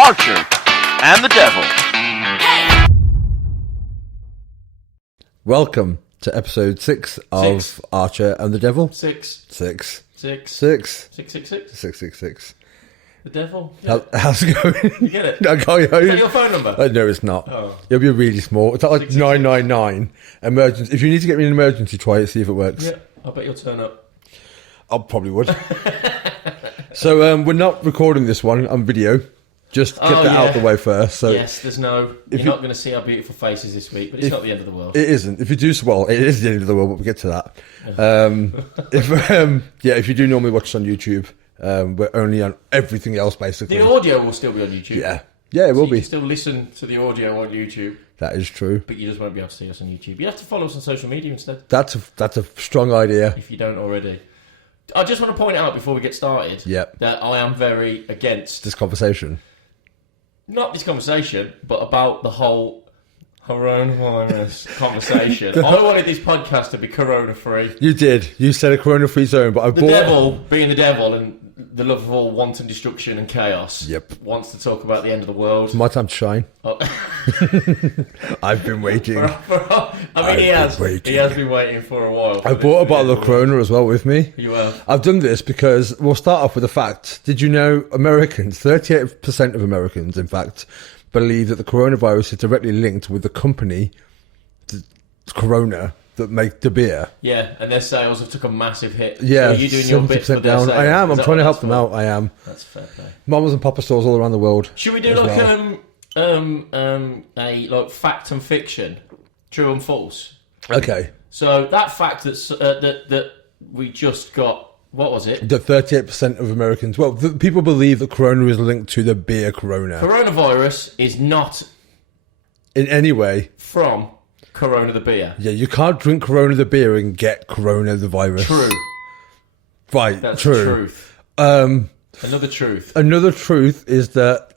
Archer and the Devil. Welcome to episode 6 of Archer and the Devil. Six. 666. The Devil? How's it going? You get it? I got you. Is that your phone number? No, it's not. Oh. It'll be really small. It's like 999. Emergency. If you need to get me an emergency, try it, see if it works. Yeah, I bet you'll turn up. I probably would. So we're not recording this one on video. Just get that out of the way first. So yes, you're not going to see our beautiful faces this week, but it's not the end of the world. It isn't. If you do swallow, it is the end of the world, but we'll get to that. If you do normally watch us on YouTube, we're only on everything else, basically. The audio will still be on YouTube. Yeah, it will You be. can still listen to the audio on YouTube. That is true. But you just won't be able to see us on YouTube. You have to follow us on social media instead. That's a strong idea. If you don't already. I just want to point out before we get started that I am very against this conversation. Not this conversation, but about the whole coronavirus conversation. I wanted this podcast to be corona-free. You did. You said a corona-free zone, but The devil, being the devil and the love of all wanton destruction and chaos, wants to talk about the end of the world. It's my time to shine. Oh. I've been waiting. He has been waiting for a while. I bought a bottle of Corona as well with me. You have. I've done this because we'll start off with a fact. Did you know Americans, 38% of Americans, in fact, believe that the coronavirus is directly linked with the company, Corona, that make the beer? Yeah, and their sales have took a massiff hit. Yeah, so are you doing your bit for their down. sales? I am. I'm trying to help them out. I am. That's fair play. Mamas and papa stores all around the world. Should we do like a fact and fiction, true and false? Okay. So that fact that we just got. What was it? That 38% of Americans, people believe that Corona is linked to the beer Corona. Coronavirus is not in any way from Corona the beer. Yeah, you can't drink Corona the beer and get Corona the virus. True. Right, That's true. The truth. Another truth. Another truth is that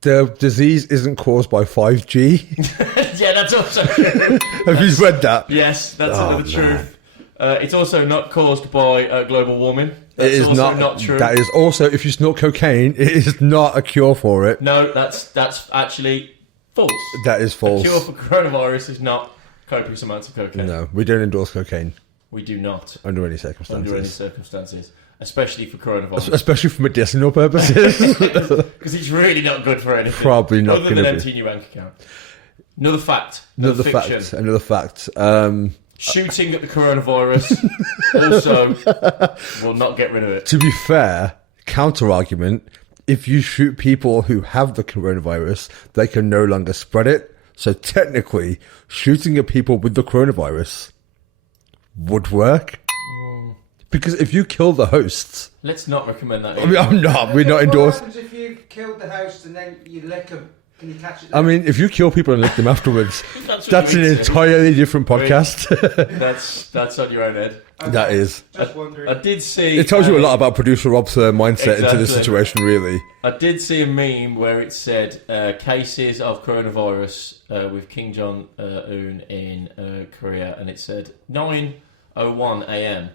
the disease isn't caused by 5G. Yeah, that's also true. Have you read that? Yes, that's another truth. It's also not caused by global warming. That's it is also not true. That is also, if you snort cocaine, it is not a cure for it. No, that's actually false. That is false. A cure for coronavirus is not copious amounts of cocaine. No, we don't endorse cocaine. We do not. Under any circumstances. Especially for coronavirus. Especially for medicinal purposes. Because it's really not good for anything. Probably not other than emptying your bank account. Another fact. Another fact. Shooting at the coronavirus also will not get rid of it. To be fair, counter-argument, if you shoot people who have the coronavirus, they can no longer spread it. So technically, shooting at people with the coronavirus would work. Because if you kill the hosts... Let's not recommend that. I mean, I'm not. We're not endorsed. What happens if you killed the host and then you lick them? Can you catch it? I mean, if you kill people and lick them afterwards, that's an entirely different podcast. That's on your own head. Okay. That is. Just wondering. I did see... It tells you a lot about producer Rob's mindset into this situation, really. I did see a meme where it said cases of coronavirus with Kim Jong-un in Korea, and it said 9:01 a.m.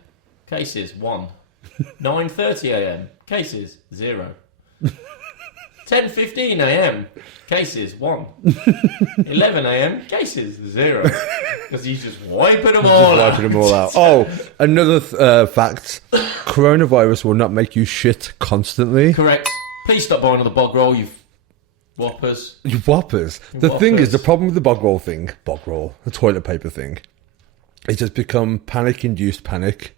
cases 1, 9:30 a.m. cases 0. 10:15 a.m. cases 1. 11 a.m. cases 0. Because he's just wiping them all out. Oh, another fact: coronavirus will not make you shit constantly. Correct. Please stop buying all the bog roll, you whoppers. You whoppers. The thing is, the problem with the bog roll, the toilet paper thing, it's just become panic-induced panic.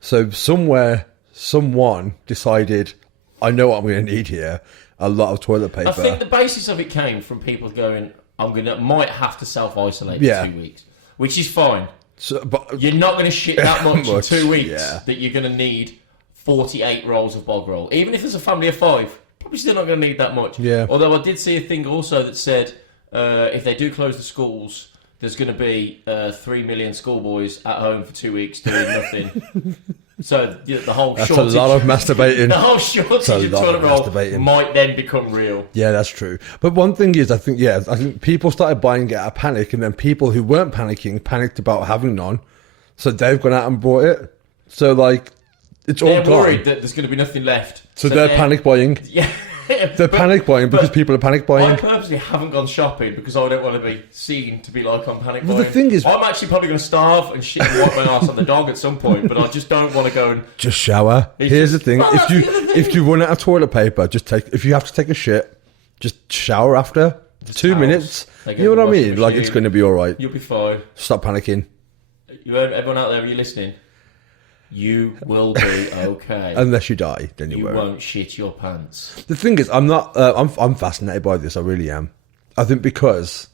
So somewhere, someone decided, I know what I'm going to need here. A lot of toilet paper. I think the basis of it came from people going, might have to self-isolate for 2 weeks, which is fine. So, but you're not going to shit that much in 2 weeks that you're going to need 48 rolls of bog roll. Even if there's a family of 5, probably still not going to need that much. Yeah. Although I did see a thing also that said if they do close the schools, there's going to be 3 million schoolboys at home for 2 weeks doing nothing. So the whole that's shortage... a lot of masturbating. The whole shortage of toilet roll might then become real. Yeah, that's true. But one thing is, I think people started buying it out of panic, and then people who weren't panicking panicked about having none. So they've gone out and bought it. So, like, it's all gone. They're worried that there's going to be nothing left. So they're panic buying. Yeah. They're panic buying because people are panic I buying. purposely haven't gone shopping because I don't want to be seen to be like I'm panic buying. Well, the thing is, I'm actually probably going to starve and shit and wipe my ass on the dog at some point, but I just don't want to go and... just shower. Here's the thing: Well, that's the other thing. if you run out of toilet paper, just take. If you have to take a shit, just shower after 2 towels. minutes. They go You know in the what I washing mean? Like it's machine. going to be all right. You'll be fine. Stop panicking. Everyone out there, are you listening? You will be okay. Unless you die, then you You won't. won't shit your pants. The thing is, I'm not. I'm fascinated by this. I really am. I think because,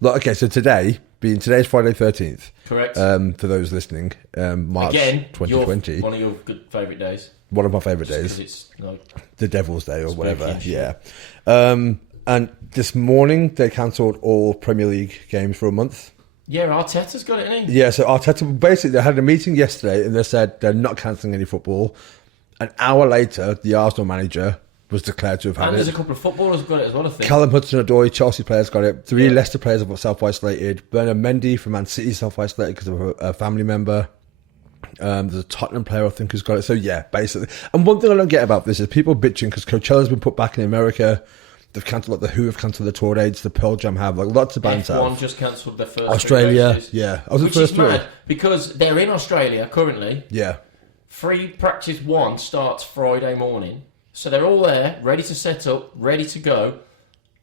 like, okay, so today's Friday 13th. Correct. For those listening, March Again, 2020. one of your good favourite days. One of my favourite Because days, it's like the Devil's Day or whatever. and shit. Yeah. And this morning they cancelled all Premier League games for a month. yeah, Arteta's got it, hasn't he? Yeah, so Arteta basically they had a meeting yesterday and they said they're not cancelling any football. An hour later, the Arsenal manager was declared to have had And there's a it. couple of footballers who've got it as well, I think. Callum Hudson-Odoi, Chelsea players got it. 3 Yeah. Leicester players have got self-isolated. Bernard Mendy from Man City self-isolated because of a family member. There's a Tottenham player I think who's got it. So yeah, basically. And one thing I don't get about this is people bitching because Coachella's been put back in America. They've cancelled, like the Who have cancelled the tour dates. The Pearl Jam have, like lots of bands F1 have. just cancelled their first Australia, three races, yeah. I was the which first is three. mad because they're in Australia currently. Yeah. Free practice 1 starts Friday morning. So they're all there, ready to set up, ready to go.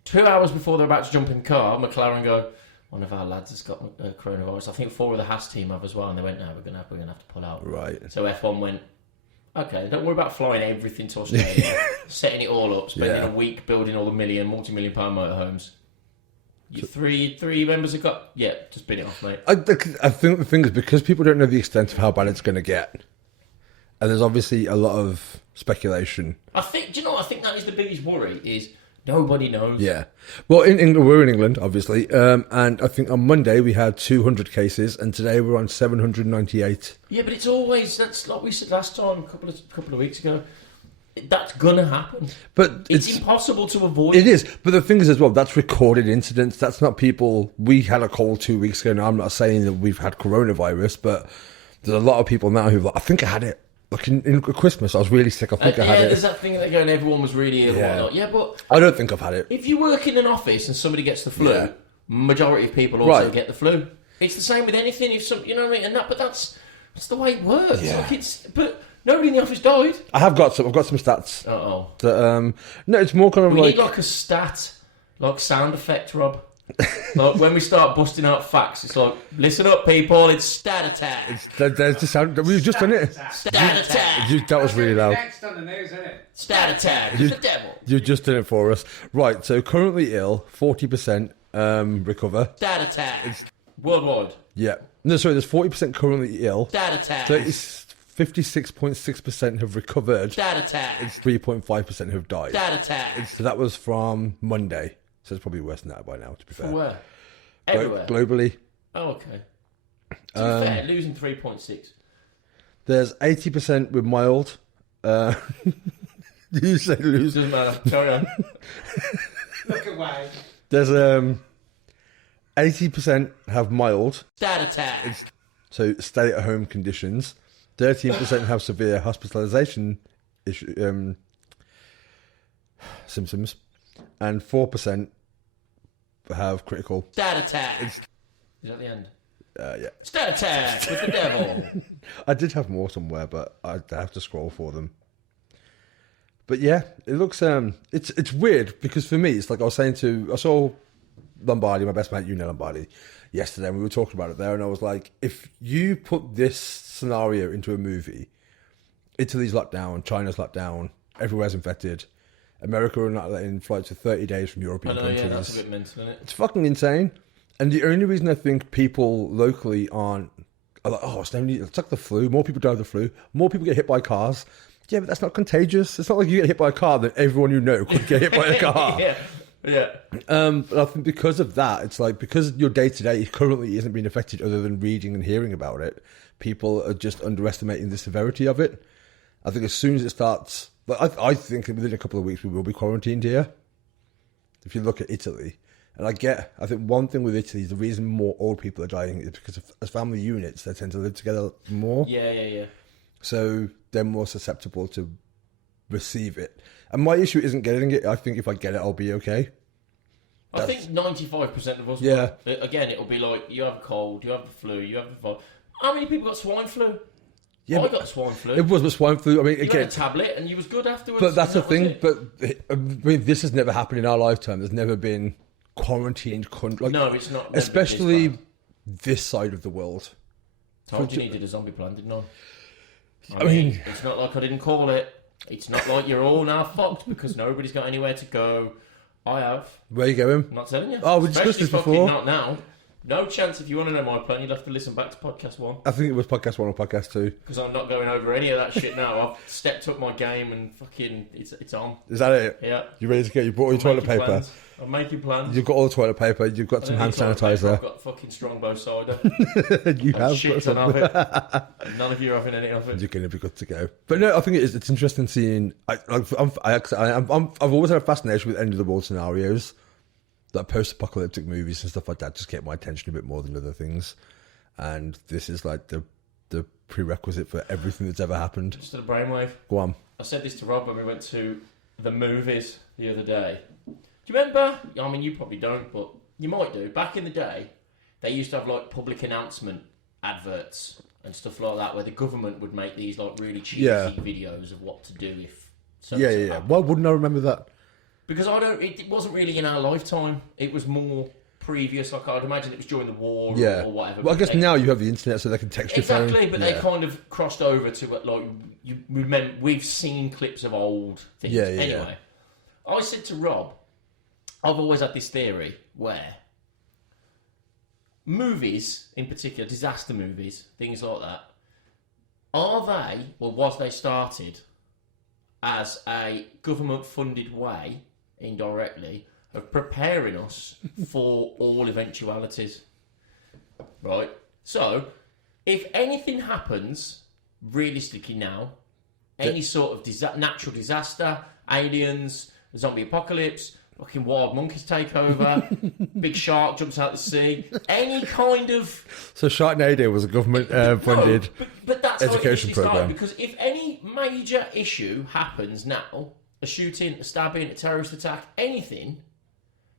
2 hours before they're about to jump in the car, McLaren go, one of our lads has got coronavirus. I think 4 of the Haas team have as well. And they went, no, we're going to have to pull out. Right. So F1 went, okay, don't worry about flying everything to Australia, setting it all up, spending Yeah. a week building all the multi-million pound motorhomes. You three members have got, yeah, just bin it off, mate. I think the thing is because people don't know the extent of how bad it's going to get, and there's obviously a lot of speculation. I think, do you know what? I think that is the biggest worry is nobody knows. Yeah. Well, in England, we're in England, obviously, and I think on Monday we had 200 cases, and today we're on 798. Yeah, but it's always, that's like we said last time, a couple of weeks ago, that's gonna happen. But It's impossible to avoid. It is, but the thing is as well, that's recorded incidents. That's not people. We had a cold 2 weeks ago. Now I'm not saying that we've had coronavirus, but there's a lot of people now who've like, I think I had it. Like in Christmas, I was really sick. I think I had there's it. that thing that going, everyone was really ill. Yeah. And whatnot. Yeah, but I don't think I've had it. if you work in an office and somebody gets the flu, Yeah. majority of people also Right. get the flu. It's the same with anything. If some, you know what I mean, but that's the way it works. Yeah. Like but nobody in the office died. I've got some stats. Uh-oh. That, no, it's more kind of We like need like a stat, like sound effect, Rob. Like when we start busting out facts, it's like, listen up, people, it's stat attack. there's the sound. We've just done it. Stat attack. That was really loud. Next on the news, isn't it? Stat attack. It's the devil. You've just done it for us, right? So currently ill, 40% recover. Stat attack. Worldwide. Yeah, no, sorry. There's 40% currently ill. Stat attack. 56.6% have recovered. Stat attack. 3.5% have died. Stat attack. So that was from Monday. So it's probably worse than that by now, to be fair. Where? Everywhere. Globally, Oh, okay. To be fair, losing 3.6. there's 80% with mild. You say lose. Doesn't matter. Carry on. Look away. There's 80% have mild, Stat attack. so stay at home conditions. 13% have severe hospitalization symptoms, and 4% have critical. Stat attack. Is that the end? Yeah, Stat attack with the devil. I did have more somewhere, but I have to scroll for them. But yeah, it looks it's weird because for me, it's like I saw Lombardi, my best mate, Lombardi, yesterday, and we were talking about it there, and I was like, if you put this scenario into a movie, Italy's locked down, China's locked down, everywhere's infected, America are not letting flights for 30 days from I European know, countries. yeah, that's a bit mental, isn't it? It's fucking insane. And the only reason I think people locally are like, oh, it's like the flu. More people die of the flu. More people get hit by cars. Yeah, but that's not contagious. It's not like you get hit by a car that everyone you know could get hit by a car. Yeah. But I think because of that, it's like because your day to day currently isn't being affected other than reading and hearing about it, people are just underestimating the severity of it. I think as soon as it starts, like I think within a couple of weeks we will be quarantined here. If you look at Italy, and I think one thing with Italy is the reason more old people are dying is because as family units they tend to live together more. Yeah. So they're more susceptible to receive it. And my issue isn't getting it. I think if I get it, I'll be okay. I think 95% of us Yeah. will. Again, it'll be like, you have a cold, you have the flu, you have the virus. How many people got swine flu? Yeah, I got swine flu. It was swine flu. I mean, You again, had a tablet and you was good afterwards. but that's the and that was thing. it. But I mean, this has never happened in our lifetime. There's never been quarantined. No, it's not. Especially this side of the world. Told you needed a zombie plan, didn't I? I mean, it's not like I didn't call it. It's not like you're all now fucked because nobody's got anywhere to go. I have. Where are you going? I'm not telling you. Oh, we discussed Especially this fucking before. Not now. No chance. If you want to know my plan, you'll have to listen back to podcast 1. I think it was podcast 1 or podcast 2. Because I'm not going over any of that shit now. I've stepped up my game and fucking it's on. Is that it? Yeah. You ready to get? You brought all your toilet paper. Plans. I'm making plans. You've got all the toilet paper. You've got some hand sanitizer. I've got fucking Strongbow cider. You have Shit got ton of some. it. None of you are having any of it. You're going to be good to go. But no, I think it is. It's interesting seeing. I've always had a fascination with end of the world scenarios, like post-apocalyptic movies and stuff like that. Just get my attention a bit more than other things, and this is like the prerequisite for everything that's ever happened. Just a brainwave. Go on. I said this to Rob when we went to the movies the other day. Do you remember? I mean, you probably don't, but you might do. Back in the day, they used to have like public announcement adverts and stuff like that, where the government would make these like really cheesy videos of what to do if. Yeah. Why wouldn't I remember that? Because it wasn't really in our lifetime. It was more previous. Like I'd imagine it was during the war or whatever. Well, I guess now you have the internet, so they can text your phone. Exactly, but they kind of crossed over to like you remember. We've seen clips of old things. Anyway, I said to Rob, I've always had this theory where movies, in particular, disaster movies, things like that, was they started as a government-funded way, indirectly, of preparing us for all eventualities, right? So, if anything happens, realistically now, any sort of natural disaster, aliens, zombie apocalypse, fucking wild monkeys take over, big shark jumps out the sea, any kind of... So Sharknado was a government-funded but that's education program. Because if any major issue happens now, a shooting, a stabbing, a terrorist attack, anything,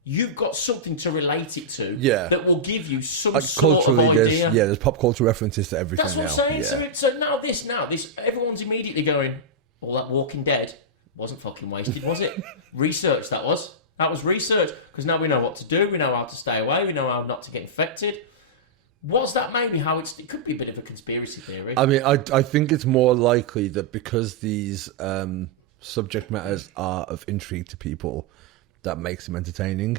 you've got something to relate it to that will give you some sort of idea. There's pop culture references to everything. That's what I'm saying. Yeah. So now this, everyone's immediately going, "All that Walking Dead wasn't fucking wasted, was it? Research that was. That was research because now we know what to do. We know how to stay away. We know how not to get infected." Was that maybe how it could be a bit of a conspiracy theory? I mean, I think it's more likely that because these subject matters are of intrigue to people, that makes them entertaining.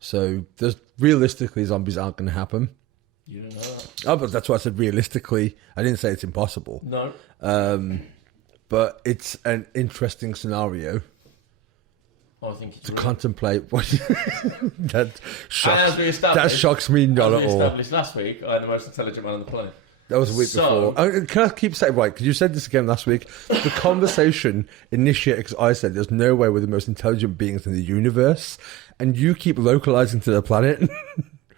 So there's realistically, zombies aren't going to happen. You don't know that. Oh, but that's why I said realistically. I didn't say it's impossible. No. But it's an interesting scenario I think it's to contemplate. That shocks, shocks me not at all. Established last week, I am the most intelligent man on the planet. That was a week before. Can I keep saying, right, because you said this again last week. The conversation initiated because I said there's no way we're the most intelligent beings in the universe, and you keep localizing to the planet.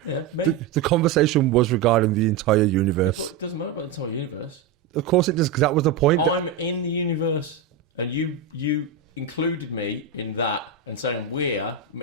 Yeah, maybe. The conversation was regarding the entire universe. But it doesn't matter about the entire universe. Of course it does, because that was the point. I'm in the universe, and you included me in that, and saying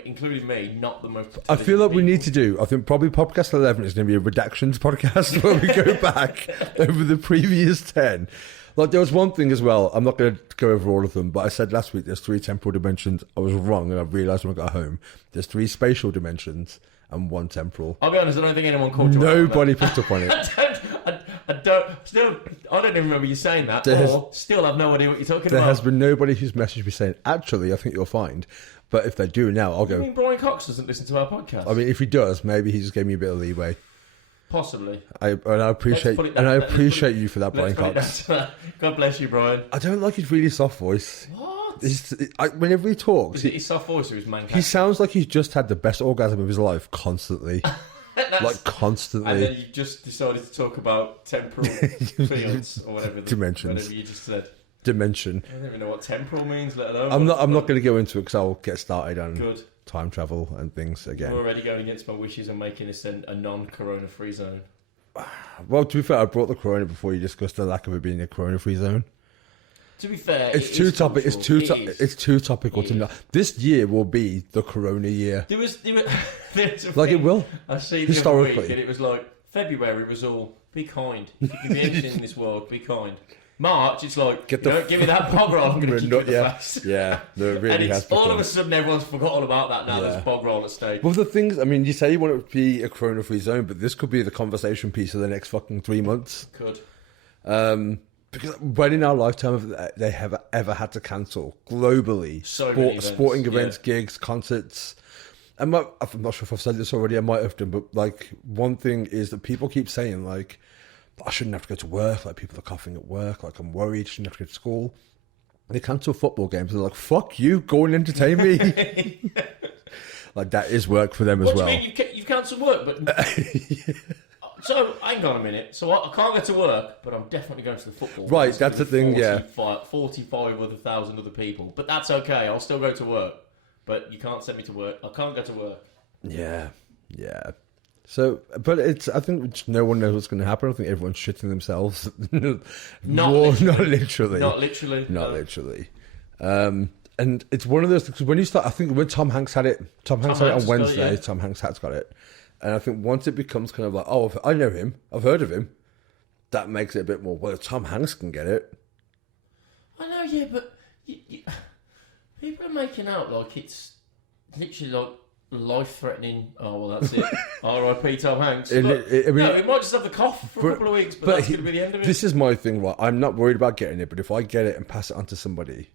including me, not the most. I feel like we need to do. I think probably podcast 11 is going to be a redactions podcast where we go back over the previous 10. Like there was one thing as well. I'm not going to go over all of them, but I said last week there's 3 temporal dimensions. I was wrong, and I realised when I got home there's 3 spatial dimensions and 1 temporal. I'll be honest. I don't think anyone called you. Nobody picked up on it. I don't even remember you saying that. Still have no idea what you're talking about. There has been nobody who's messaged me saying, actually, I think you'll find. But if they do now, I'll go. I mean, Brian Cox doesn't listen to our podcast. I mean, if he does, maybe he just gave me a bit of leeway. Possibly. I appreciate you for that, Brian Cox. God bless you, Brian. I don't like his really soft voice. What? Whenever he talks, is it his soft voice or his man? He sounds like he's just had the best orgasm of his life constantly. Constantly. And then you just decided to talk about temporal fields or whatever. Dimensions. Whatever you just said. Dimension. I don't even know what temporal means, let alone. I'm not going to go into it because I'll get started on Good. Time travel and things again. You're already going against my wishes and making this a non-corona free zone. Well, to be fair, I brought the corona before you discussed the lack of it being a corona free zone. To be fair, It's it too is topic. It's cultural. too. It is. It's too topical It to is. know. This year will be the Corona year. There was there's a Like it thing will. I see the other Historically. week, and it was like February was all be kind. If you can be anything in this world, be kind. March, it's like Get the give me that bog roll. I'm going to kick you in the yeah, face. yeah. No, it really And has it's all become. of a sudden everyone's forgotten about that now. Yeah. There's bog roll at stake. Well, the things. I mean, you say you want it to be a Corona-free zone, but this could be the conversation piece of the next fucking 3 months. Could. Because when in our lifetime have they have ever had to cancel globally So many events, sporting events, yeah. gigs, concerts? I'm not sure if I've said this already. I might have done, but like one thing is that people keep saying like, I shouldn't have to go to work. Like people are coughing at work. Like I'm worried. Shouldn't have to go to school. They cancel football games. They're like, fuck you, go and entertain me. Like that is work for them as What well. do you mean you've cancelled work? But so hang on a minute. So I can't go to work, but I'm definitely going to the football. Right, There's that's gonna the thing, be yeah. 45,000 other people, but that's okay. I'll still go to work. But you can't send me to work. I can't go to work. Yeah, yeah. So, but I think just no one knows what's going to happen. I think everyone's shitting themselves. Not literally. Not literally. Not no. literally. And it's one of those things when you start. I think when Tom Hanks had it, Tom Hanks had it Hanks on has got it, Wednesday. yeah. Tom Hanks has got it, and I think once it becomes kind of like, oh, I know him, I've heard of him, that makes it a bit more. Well, if Tom Hanks can get it. I know, yeah, but people are making out like it's literally like life-threatening. Oh well, that's it. R.I.P. Tom Hanks. I But, mean- no, he might just have the cough for a couple of weeks, but that's going to be the end of it. This is my thing, right? I'm not worried about getting it, but if I get it and pass it on to somebody,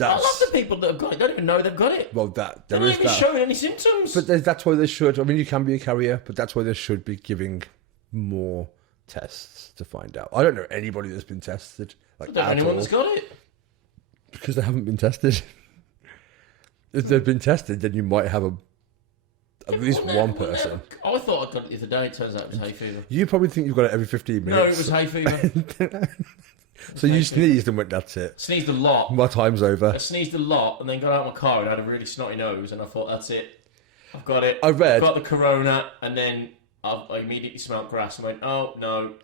I that's love the people that have got it. Don't even know they've got it. well, that They're there not is even that. showing any symptoms. But that's why they should. I mean, you can be a carrier, but that's why they should be giving more tests to find out. I don't know anybody that's been tested. Like I don't know at anyone all, that's got it. because they haven't been tested. If they've been tested, then you might have at least one person. I thought I got it the other day. It turns out it was hay fever. You probably think you've got it every 15 minutes. No, it was hay fever. So you sneezed and went, that's it. Sneezed a lot. My time's over. I sneezed a lot and then got out of my car and had a really snotty nose and I thought, that's it. I've got it. I read- I've got the corona and then I immediately smelled grass and went, oh no,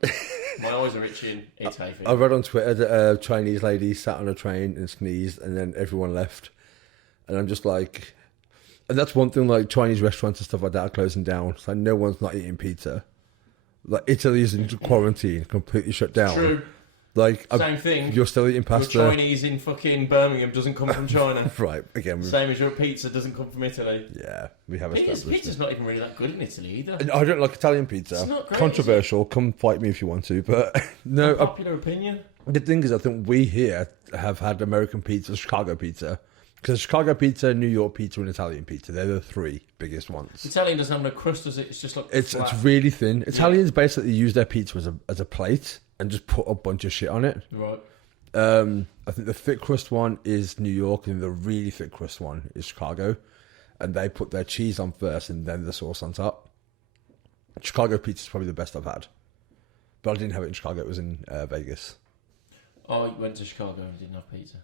my eyes are itching. It's hay fever. I read on Twitter that a Chinese lady sat on a train and sneezed and then everyone left. And I'm just like... And that's one thing, like Chinese restaurants and stuff like that are closing down. So no one's not eating pizza. Like Italy's in quarantine, completely shut down. True. Like Same thing. You're still eating Your pasta. Chinese in fucking Birmingham doesn't come from China. Right, again. Same as your pizza doesn't come from Italy. Yeah, we have established Pizza's not even really that good in Italy either. it. I don't like Italian pizza. It's not great, Controversial. Come fight me if you want to. But no, Popular opinion. the thing is, I think we here have had American pizza, Chicago pizza. Because Chicago pizza, New York pizza, and Italian pizza, they're the three biggest ones. Italian doesn't have no crust, does it? It's just like It's flat. really thin. Italians basically use their pizza as a plate and just put a bunch of shit on it. Right. I think the thick crust one is New York, and the really thick crust one is Chicago. And they put their cheese on first, and then the sauce on top. Chicago pizza is probably the best I've had, but I didn't have it in Chicago. It was in Vegas. I went to Chicago and didn't have pizza.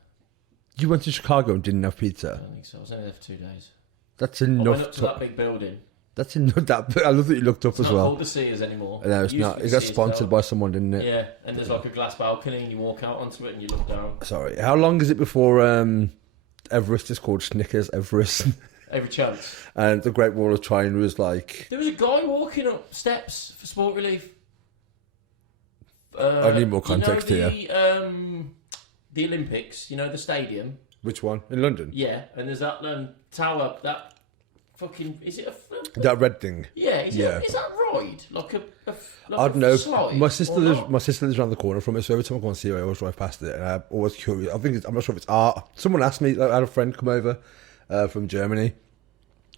You went to Chicago and didn't have I pizza. don't think so. I was only there for 2 days. That's I went enough. up to that big building. That's enough. That I love that you looked up It's as not well. called the Sears anymore. No, it's Used to not. be It got Sears sponsored Tower. by someone, didn't it? Yeah, and there's like a glass balcony and you walk out onto it and you look down. Sorry. How long is it before Everest is called Snickers Everest? Every chance. And the Great Wall of China was like... There was a guy walking up steps for Sport Relief. I need more context here. The Olympics, you know, the stadium. Which one? In London? Yeah, and there's that tower, that fucking... Is it a... That red thing. Yeah, is Yeah. Is that ride? Like a I don't know. slide My sister or lives. not? My sister lives around the corner from it, so every time I go and see her, I always drive past it, and I'm always curious. I think I'm not sure if it's art. Someone asked me. Like, I had a friend come over from Germany,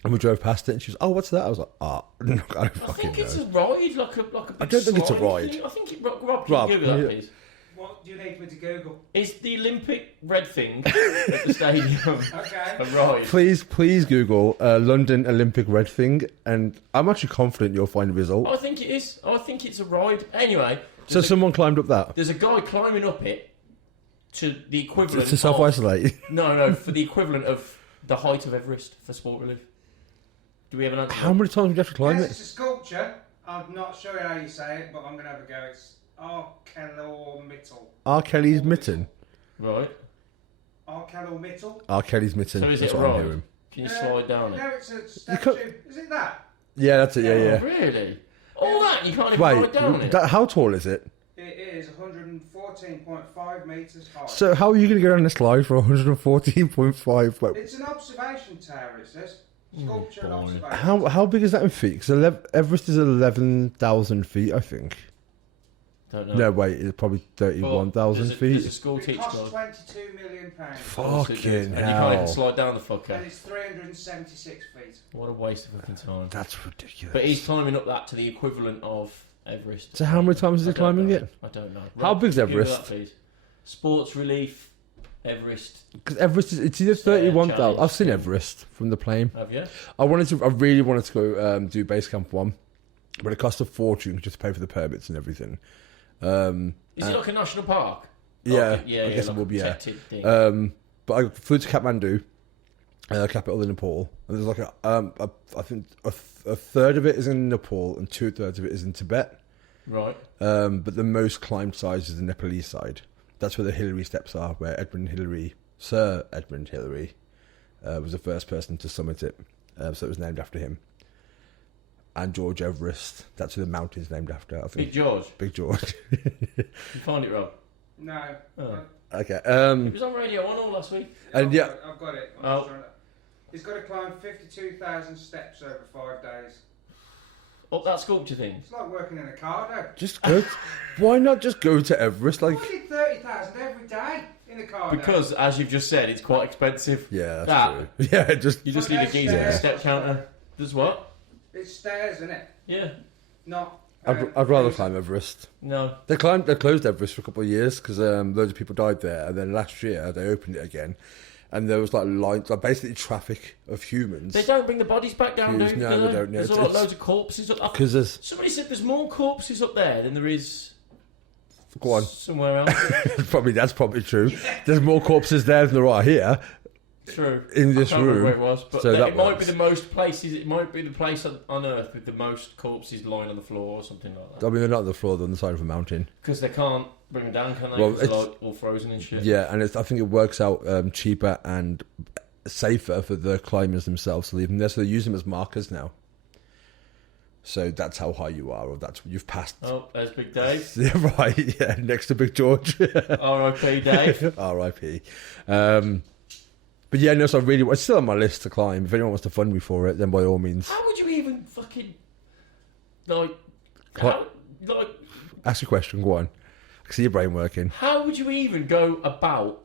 and we drove past it, and she was, "Oh, what's that?" I was like, "Art." I don't I fucking think it's know. a ride, like a big I don't think it's a slide. ride. I think it. Rob, can Rob, you Google that, yeah. please? What do you need me to Google? Is the Olympic red thing at the stadium Okay. a ride? Please Google London Olympic red thing, and I'm actually confident you'll find a result. I think it is. I think it's a ride. Anyway, So someone climbed up that there's a guy climbing up it to the equivalent. to self isolate. No, for the equivalent of the height of Everest for Sport Relief. Do we have an answer? How many times would you have to climb Yes, it? it's a sculpture. I'm not sure how you say it, but I'm going to have a go. It's Arcelormittal. R. Kelly's mitten. Right. Mittel. R. Kelly's mitten. So is That's it what I'm right? hearing. Can you slide down it? No, it's a step can't- 2. Is it that? Yeah, that's it. Yeah, Oh, yeah. really? All that? You can't even ride down it? How tall is it? It is 114.5 metres high. So how are you going to get on a slide for 114.5? Like, It's an observation tower, it says. Sculpture and boy. observation. how big is that in feet? Because Everest is 11,000 feet, I think. Don't know. No, wait, it's probably 31,000 There's feet. a school It teacher costs guy. £22 million. Fucking And you can't even hell. slide down the And fucker. it's 376 feet. What a waste of fucking time. That's ridiculous. But he's climbing up that to the equivalent of Everest. So how many times is he I don't climbing know. it? I don't know. How big's Google Everest? that, please. Sports Relief, Everest. Because Everest it's either 31,000. challenge. I've seen Everest from the plane. Have you? I really wanted to go do base camp 1, but it cost a fortune just to pay for the permits and everything. Is it like a national park? Yeah, Like I guess like it will be. a Yeah. protected thing. But I flew to Kathmandu, capital in Nepal, and there's like I think a third of it is in Nepal and 2/3 of it is in Tibet. Right. But the most climbed side is the Nepalese side. That's where the Hillary steps are, where Sir Edmund Hillary, was the first person to summit it. So it was named after him. And George Everest, that's who the mountain's named after, I think. Big George. Big George. You find it, Rob? No. Oh. Okay. It was on Radio 1 all last week. And yeah, I've got it. Oh. He's got to climb 52,000 steps over 5 days. Up that sculpture thing. It's like working in a cardo. just go. Why not just go to Everest? Like, I did 30,000 every day in a cardo. Because, as you've just said, it's quite expensive. yeah, that's That- true. Yeah, You just need a geezer with a step counter. Does what? It's stairs, isn't it? Yeah. Not. I'd rather climb Everest. No. They closed Everest for a couple of years because loads of people died there, and then last year they opened it again, and there was like lines, like basically traffic of humans. They don't bring the bodies back down, Yes, do no, they? they don't, no. There's It's- loads of corpses up there. Because there's Somebody said there's more corpses up there than there is go on, somewhere else. that's probably true. There's more corpses there than there are here. True. In this I can't remember room. where it was, but So that it might works. be the most places. It might be the place on Earth with the most corpses lying on the floor or something like I that. mean, they're not on the floor; they're on the side of a mountain. Because they can't bring them down, can they? Well, 'Cause they're it's- like all frozen and shit. Yeah, and I think it works out cheaper and safer for the climbers themselves to leave them there. So they use them as markers now. So that's how high you are, or that's you've passed. Oh, there's Big Dave. Yeah, right. Yeah, next to Big George. R.I.P. Dave. R.I.P. But yeah, no. So it's still on my list to climb. If anyone wants to fund me for it, then by all means, How would you even fucking like? What? Like, ask a question. Go on. I can see your brain working. how would you even go about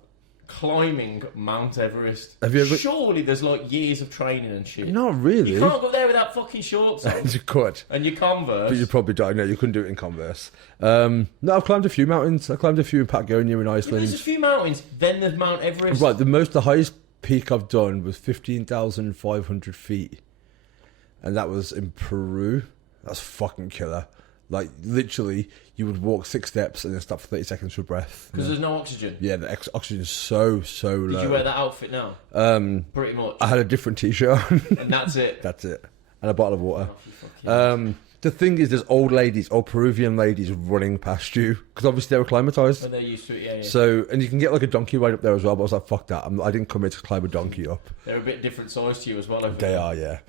climbing Mount Everest? Have you ever- Surely there's like years of training and shit. Not really. You can't go there without fucking shorts on You could. and your Converse. But you probably don't. No, you couldn't do it in Converse. No, I've climbed a few mountains. I climbed a few in Patagonia in There's a Iceland. few mountains, then there's Mount Everest. Right, the highest peak I've done was 15,500 feet, and that was in Peru. That's fucking killer. Like literally, you would walk 6 steps and then stop for 30 seconds for breath. Because there's no oxygen. Yeah, the oxygen is so low. Did you wear that outfit now? Pretty much. I had a different t-shirt on. And that's it. That's it, and a bottle of water. Oh, you fucking- The thing is, there's old Peruvian ladies running past you because obviously they were acclimatized. When they're used to it, yeah. So, and you can get like a donkey ride up there as well. But I was like, fuck that! I didn't come here to climb a donkey up. They're a bit different size to you as well. Over They there. are, yeah.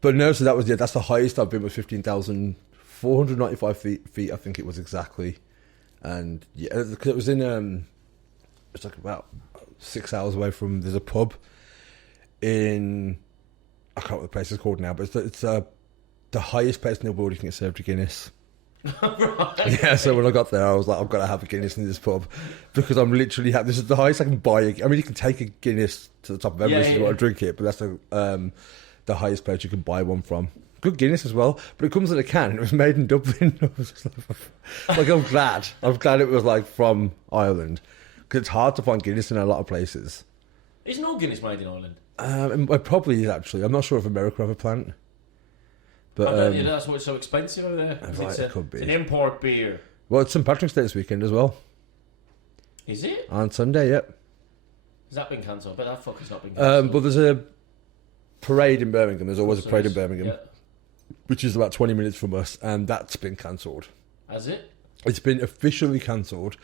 But no, so that's the highest I've been, was 15,495 feet. I think it was exactly, and yeah, because it was in it's like about 6 hours away from. There's a pub in, I can't remember what the place is called now, but it's the highest place in the world you can get served a Guinness. Right. Yeah, so when I got there, I was like, I've got to have a Guinness in this pub because I'm literally this is the highest I can buy. I mean, you can take a Guinness to the top of Everest if you want to drink it, but that's the highest place you can buy one from. Good Guinness as well, but it comes in a can. And it was made in Dublin. I was just like I'm glad it was like from Ireland because it's hard to find Guinness in a lot of places. Isn't all Guinness made in Ireland? It probably is actually. I'm not sure if America have a plant, but I bet you that's why it's so expensive over there. 'Cause right, it's it could be. It's an import beer. well, it's St Patrick's Day this weekend as well Is it? on Sunday. Yep. Has that been cancelled? But that fucker's not been cancelled. But there's a parade in Birmingham. There's always a parade in Birmingham, Yeah. which is about 20 minutes from us, and that's been cancelled. Has it? It's been officially cancelled,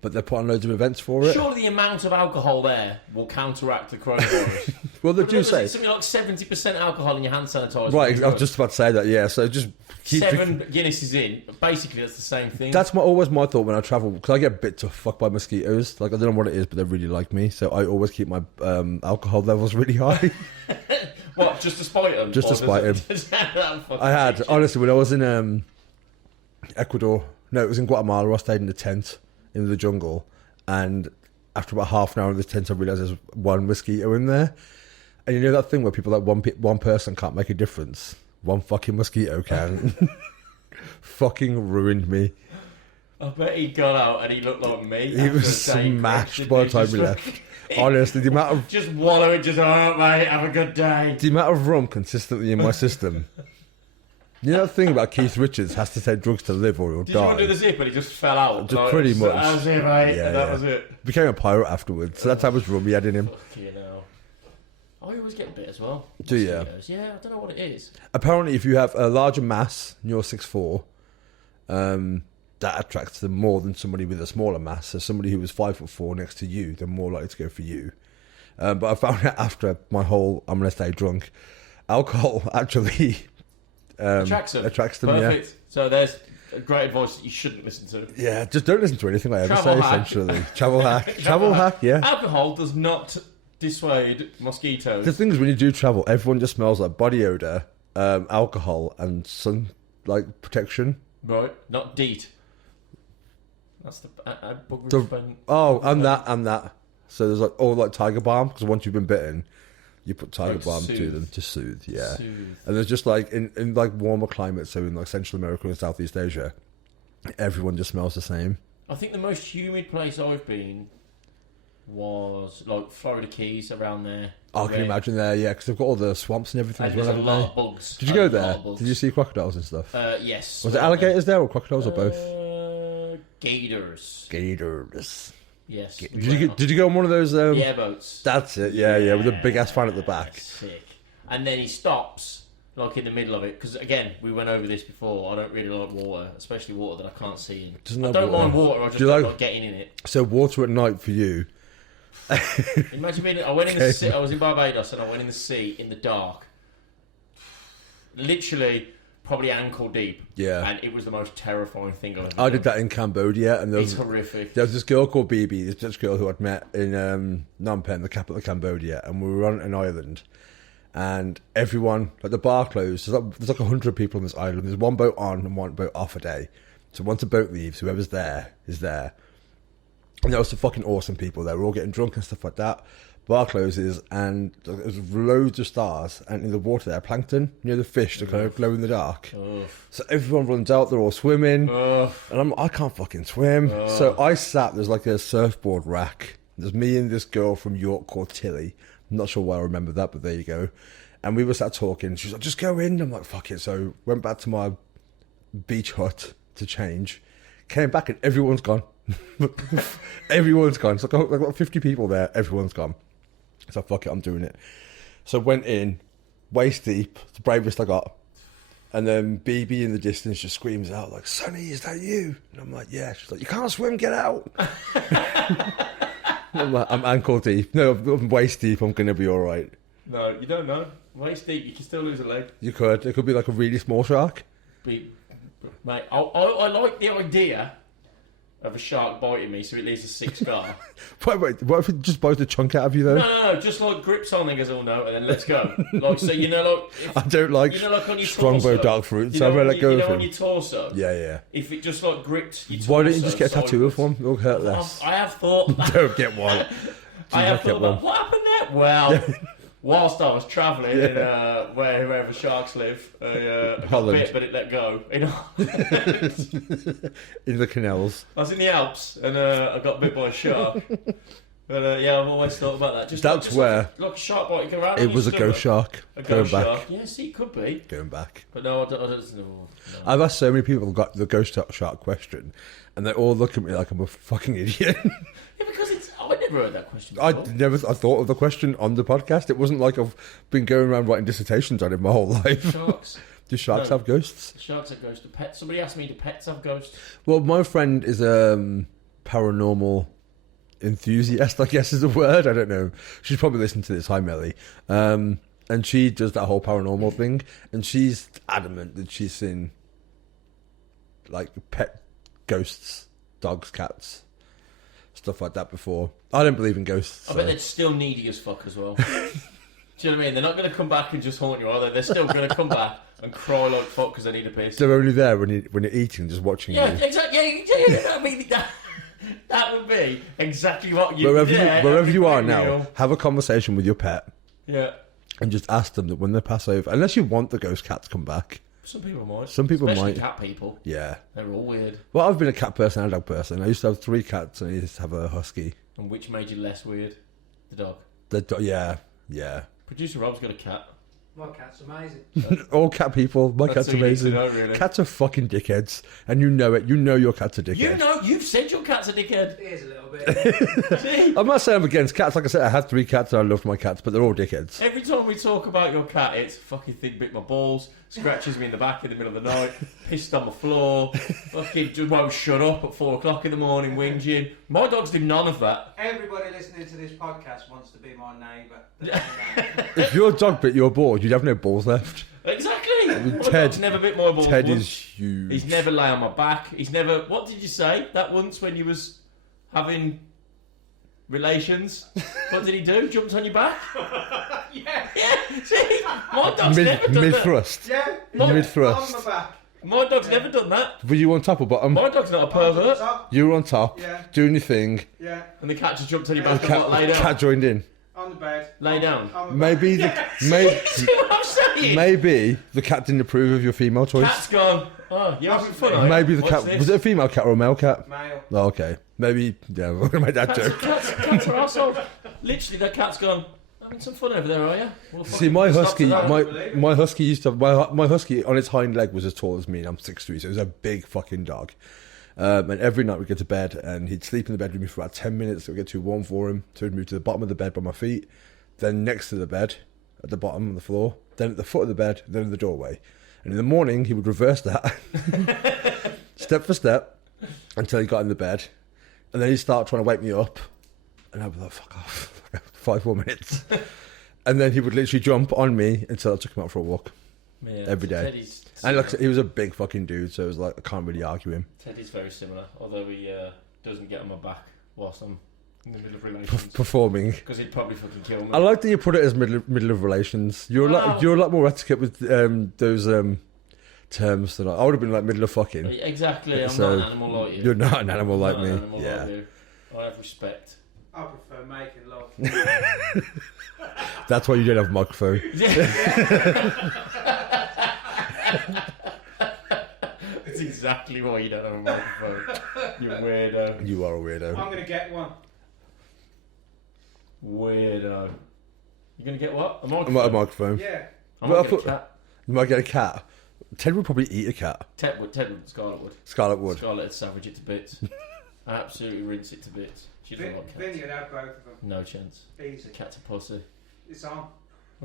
but they're putting loads of events for it. Surely the amount of alcohol there will counteract the coronavirus. Well, they do say something like 70% alcohol in your hand sanitizer. right. I was just about to say that. Yeah, so just keep 7 Guinnesses in. Basically, that's the same thing. That's always my thought when I travel, because I get bit to fuck by mosquitoes. Like, I don't know what it is, but they really like me, so I always keep my alcohol levels really high. What? Just to spite them? Just to spite them. I had, honestly, when I was in Ecuador, no, it was in Guatemala. I stayed in a tent in the jungle, and after about half an hour in the tent, I realised there's one mosquito in there. And you know that thing where people like one person can't make a difference? One fucking mosquito can. Fucking ruined me. I bet he got out and he looked like me. He was smashed by the time we left. Honestly, the amount of just wallow it, just alright, mate, have a good day. the amount of rum consistently in my system. You know the thing about Keith Richards has to take drugs to live or he'll Did die. you want to do the zip and he just fell out? Just pretty much. That was it, mate. Yeah, and that yeah. was it. Became a pirate afterwards, so that's how much rum he had in him. Fucking hell. I always get bit as well. Do you? Yeah, I don't know what it is. Apparently, if you have a larger mass and you're 6'4", that attracts them more than somebody with a smaller mass. So somebody who was 5'4" next to you, they're more likely to go for you. But I found out after my whole I'm going to stay drunk, alcohol actually attracts them. Perfect. Yeah. So there's a great advice that you shouldn't listen to. Yeah, just don't listen to anything I ever Travel say, hack. essentially. Travel hack. Travel hack, yeah. Alcohol does not dissuade mosquitoes. The thing is, when you do travel, everyone just smells like body odour, alcohol, and sun protection. Right, not DEET. That's the bug The- repellent. Oh, and that. So there's like tiger balm, because once you've been bitten, you put tiger Like balm soothe. to them to soothe. Yeah, Soothe. and there's just like in like warmer climates, so in like Central America and Southeast Asia, everyone just smells the same. I think the most humid place I've been was like Florida Keys around there. Oh, I can imagine there, yeah, because they've got all the swamps and everything And as well, there's a haven't lot they? of bugs. Did you go A lot there? of bugs. Did you see crocodiles and stuff? Yes. Was it alligators there or crocodiles or both? Gators. Gators. Yes. Did you go on one of those? Yeah, boats. That's it. Yeah, with a big ass fan at the back. Sick. And then he stops, like in the middle of it, because again, we went over this before. I don't really like water, especially water that I can't see in. Doesn't I have don't water. mind water. I just Do you don't like- like getting in it. So water at night for you. Imagine being. I went in the sea. I was in Barbados and I went in the sea in the dark. Literally, probably ankle deep. Yeah. And it was the most terrifying thing I've ever I did that in Cambodia, and there It's was, horrific. there was this girl called BB, this Dutch girl who I'd met in Phnom Penh, the capital of Cambodia, and we were on an island, and everyone, like the bar closed, there's like 100 people on this island, there's one boat on and one boat off a day, so once a boat leaves, whoever's there is there, and there was some fucking awesome people there, we're all getting drunk and stuff like that. Bar closes, and there's loads of stars, and in the water there, plankton, you know, the fish that kind of glow in the dark. Oof. So everyone runs out, they're all swimming, Oof. and I can't fucking swim. So I sat, there's like a surfboard rack. There's me and this girl from York called Tilly. I'm not sure why I remember that, but there you go. And we were sat talking. She's like, just go in. I'm like, fuck it. So went back to my beach hut to change. Came back and everyone's gone. Everyone's gone. It's like I've got 50 people there. Everyone's gone. So fuck it, I'm doing it. So went in, waist deep, the bravest I got. And then BB in the distance just screams out like, Sonny, is that you? And I'm like, yeah. She's like, you can't swim, get out. I'm like, I'm ankle deep. No, I'm waist deep, I'm going to be all right. No, you don't know. Waist deep, you can still lose a leg. You could. It could be like a really small shark. Mate, I like the idea of a shark biting me, so it leaves a sick scar. Wait, what if it just bites a chunk out of you, though? No, just like grip something as all know, and then let's go. Like, so you know, like if, I don't like, you know, like on your strongbow torso, dark fruit, you so I'm know, going to let go you of know, on him. your torso. Yeah. If it just like gripped your torso. Why don't you just get a tattoo of sideways. one? It'll hurt less. I have thought. Don't get one. I have get thought about one. what happened there. Well, whilst I was travelling in wherever sharks live, I got Holland. bit, but it let go. You know, In the canals. I was in the Alps and I got bit by a shark. But yeah, I've always thought about that. Just That's just where- like a shark bite. You can run It was a ghost shark. A Going ghost back. shark. Yeah, see, it could be. Going back. But no, I don't know. I've asked so many people got the ghost shark question, and they all look at me like I'm a fucking idiot. Yeah, because I never heard that question I before. thought of the question on the podcast. It wasn't like I've been going around writing dissertations on it my whole life. Sharks. Do sharks No. have ghosts? Sharks have ghosts. Do pets? Somebody asked me, do pets have ghosts? Well, my friend is paranormal enthusiast, I guess is the word. I don't know. She's probably listening to this. Hi, Melly. And she does that whole paranormal thing, and she's adamant that she's seen like pet ghosts, dogs, cats, stuff like that before. I don't believe in ghosts. I bet they're still needy as fuck as well. Do you know what I mean? They're not going to come back and just haunt you, are they? They're still going to come back and cry like fuck because they need a piss. They're only there when you're eating, just watching you. Exactly. Yeah, I mean, that would be exactly what you wherever you are now, have a conversation with your pet. Yeah. And just ask them that when they pass over, unless you want the ghost cat to come back. Some people might. Especially might. Cat people. Yeah. They're all weird. Well, I've been a cat person and a dog person. I used to have 3 cats and I used to have a husky. And which made you less weird? The dog. Yeah. Producer Rob's got a cat. My cat's amazing. All cat people. My cat's amazing. Really. Cats are fucking dickheads. And you know it. You know your cat's a dickhead. You know, you've said your cat's a dickhead. It is a little bit. I'm not saying I'm against cats. Like I said, I have 3 cats and I love my cats, but they're all dickheads. Every time we talk about your cat, it's fucking thing bit my balls, scratches me in the back in the middle of the night, pissed on the floor, fucking just won't shut up at 4 o'clock in the morning, whinging. My dogs do none of that. Everybody listening to this podcast wants to be my neighbour. If your dog bit your balls, you'd have no balls left. Exactly. My dog's never bit my balls. Ted once. is huge. He's never lay on my back. He's never... What did you say that once when you was having relations? What did he do? Jumped on your back? Yeah. Yeah. See? My dog's never done that. Mid-thrust. Yeah. Mid-thrust. On my back. My dog's never done that. Were you on top or bottom? My dog's not a pervert. You were on top, Yeah. doing your thing. Yeah. And the cat just jumped on your back The and what, lay down? cat joined in. On the bed. Lay down. On the Maybe back. See what I'm saying? maybe the cat didn't approve of your female choice. Cat's gone. Oh, you're having fun, are you? Maybe the What's cat this? was it a female cat or a male cat? Male. Oh, okay. Maybe we're gonna make that joke. Cats are assholes. Literally, that cat's gone. Having some fun over there, are you? Well, See, my husky, my my husky used to my husky on its hind leg was as tall as me, and I'm 6'3", so it was a big fucking dog. And every night we'd go to bed, and he'd sleep in the bed with me for about 10 minutes. It would get too warm for him, so we'd move to the bottom of the bed by my feet, then next to the bed, at the bottom of the floor, then at the foot of the bed, then in the doorway. And in the morning, he would reverse that, step for step, until he got in the bed, and then he'd start trying to wake me up, and I'd be like, fuck off. 5 more minutes. And then he would literally jump on me until I took him out for a walk. Yeah, every day. Teddy's and look, he was a big fucking dude, so it was like I can't really argue him. Teddy's very similar, although he doesn't get on my back whilst I'm in the middle of relations. Performing. Because he'd probably fucking kill me. I like that you put it as middle of relations. You're a lot more etiquette with those terms than I would have been like middle of fucking. Exactly, I'm So, not an animal like you. You're not an animal like I'm me. not an animal Yeah. like you. I have respect. I prefer making love. That's why you don't have a microphone. That's exactly why you don't have a microphone. You weirdo. You are a weirdo. I'm going to get one. Weirdo. You're going to get what? A microphone? A microphone. Yeah. I'm Well, going to get a cat. You might get a cat. Ted would probably eat a cat. Ted would, Scarlet would. Scarlet would. Scarlet would savage it to bits. Absolutely rinse it to bits. She doesn't like cats. Vinny would have both of them. No chance. Easy. Cat's a pussy. It's on.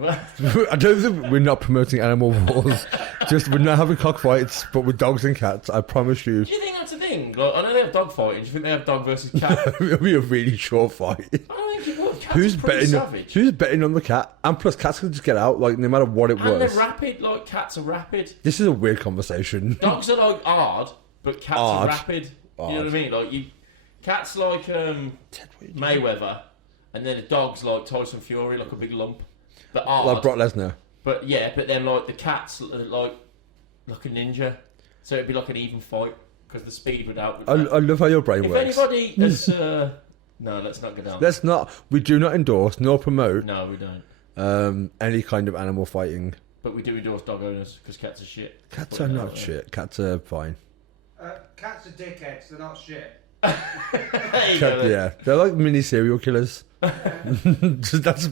I don't think we're not promoting animal wars. Just we're not having cockfights, but with dogs and cats. I promise you. Do you think that's a thing? Like, I know they have dog fighting. Do you think they have dog versus cat? It'll be a really short fight. I don't think it would. Cats Who's are pretty betting? savage. Who's betting on the cat? And plus, cats can just get out, like no matter what it And they're was. rapid. Like cats are rapid. This is a weird conversation. Dogs are like hard, but cats Hard. are rapid. You know what I Hard. mean? Like cats like Mayweather, and then a dog's like Tyson Fury, like a big lump. But hard. Like Brock Lesnar. But yeah, but then like the cat's like a ninja, so it'd be like an even fight because the speed would out. I love how your brain If works. anybody has, no, let's not go down. Let's not. We do not endorse nor promote No, we don't. any kind of animal fighting. But we do endorse dog owners because cats are shit. Cats Put are it not out there. shit. Cats are fine. Cats are dickheads. They're not shit. There you go, then. Yeah, they're like mini serial killers. that's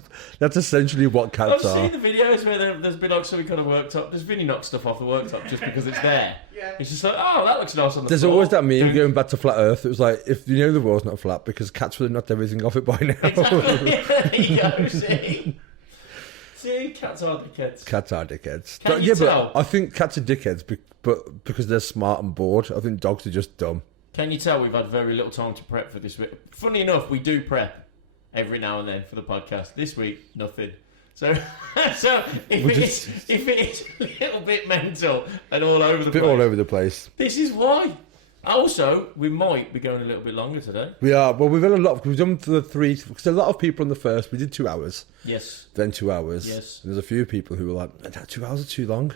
essentially what I've cats are. seen the videos where there's been like something kind of worktop. There's Vinny knocked stuff off the worktop just because it's there. Yeah. It's just like, oh, that looks nice on the There's floor. always that meme Doing- going back to flat Earth. It was like, if you know the world's not flat, because cats would have knocked everything off it by now. Exactly. There you go. See, cats are dickheads. Cats are dickheads. Can you tell? But I think cats are dickheads, but because they're smart and bored. I think dogs are just dumb. Can you tell we've had very little time to prep for this week? Funny enough, we do prep every now and then for the podcast. This week, nothing. So if it is a little bit mental and all over the place. All over the place. This is why. Also, we might be going a little bit longer today. We are. Well, we've done a lot. We've done the 3... Because a lot of people on the first, we did 2 hours. Yes. Then 2 hours. Yes. There's a few people who were like, 2 hours are too long.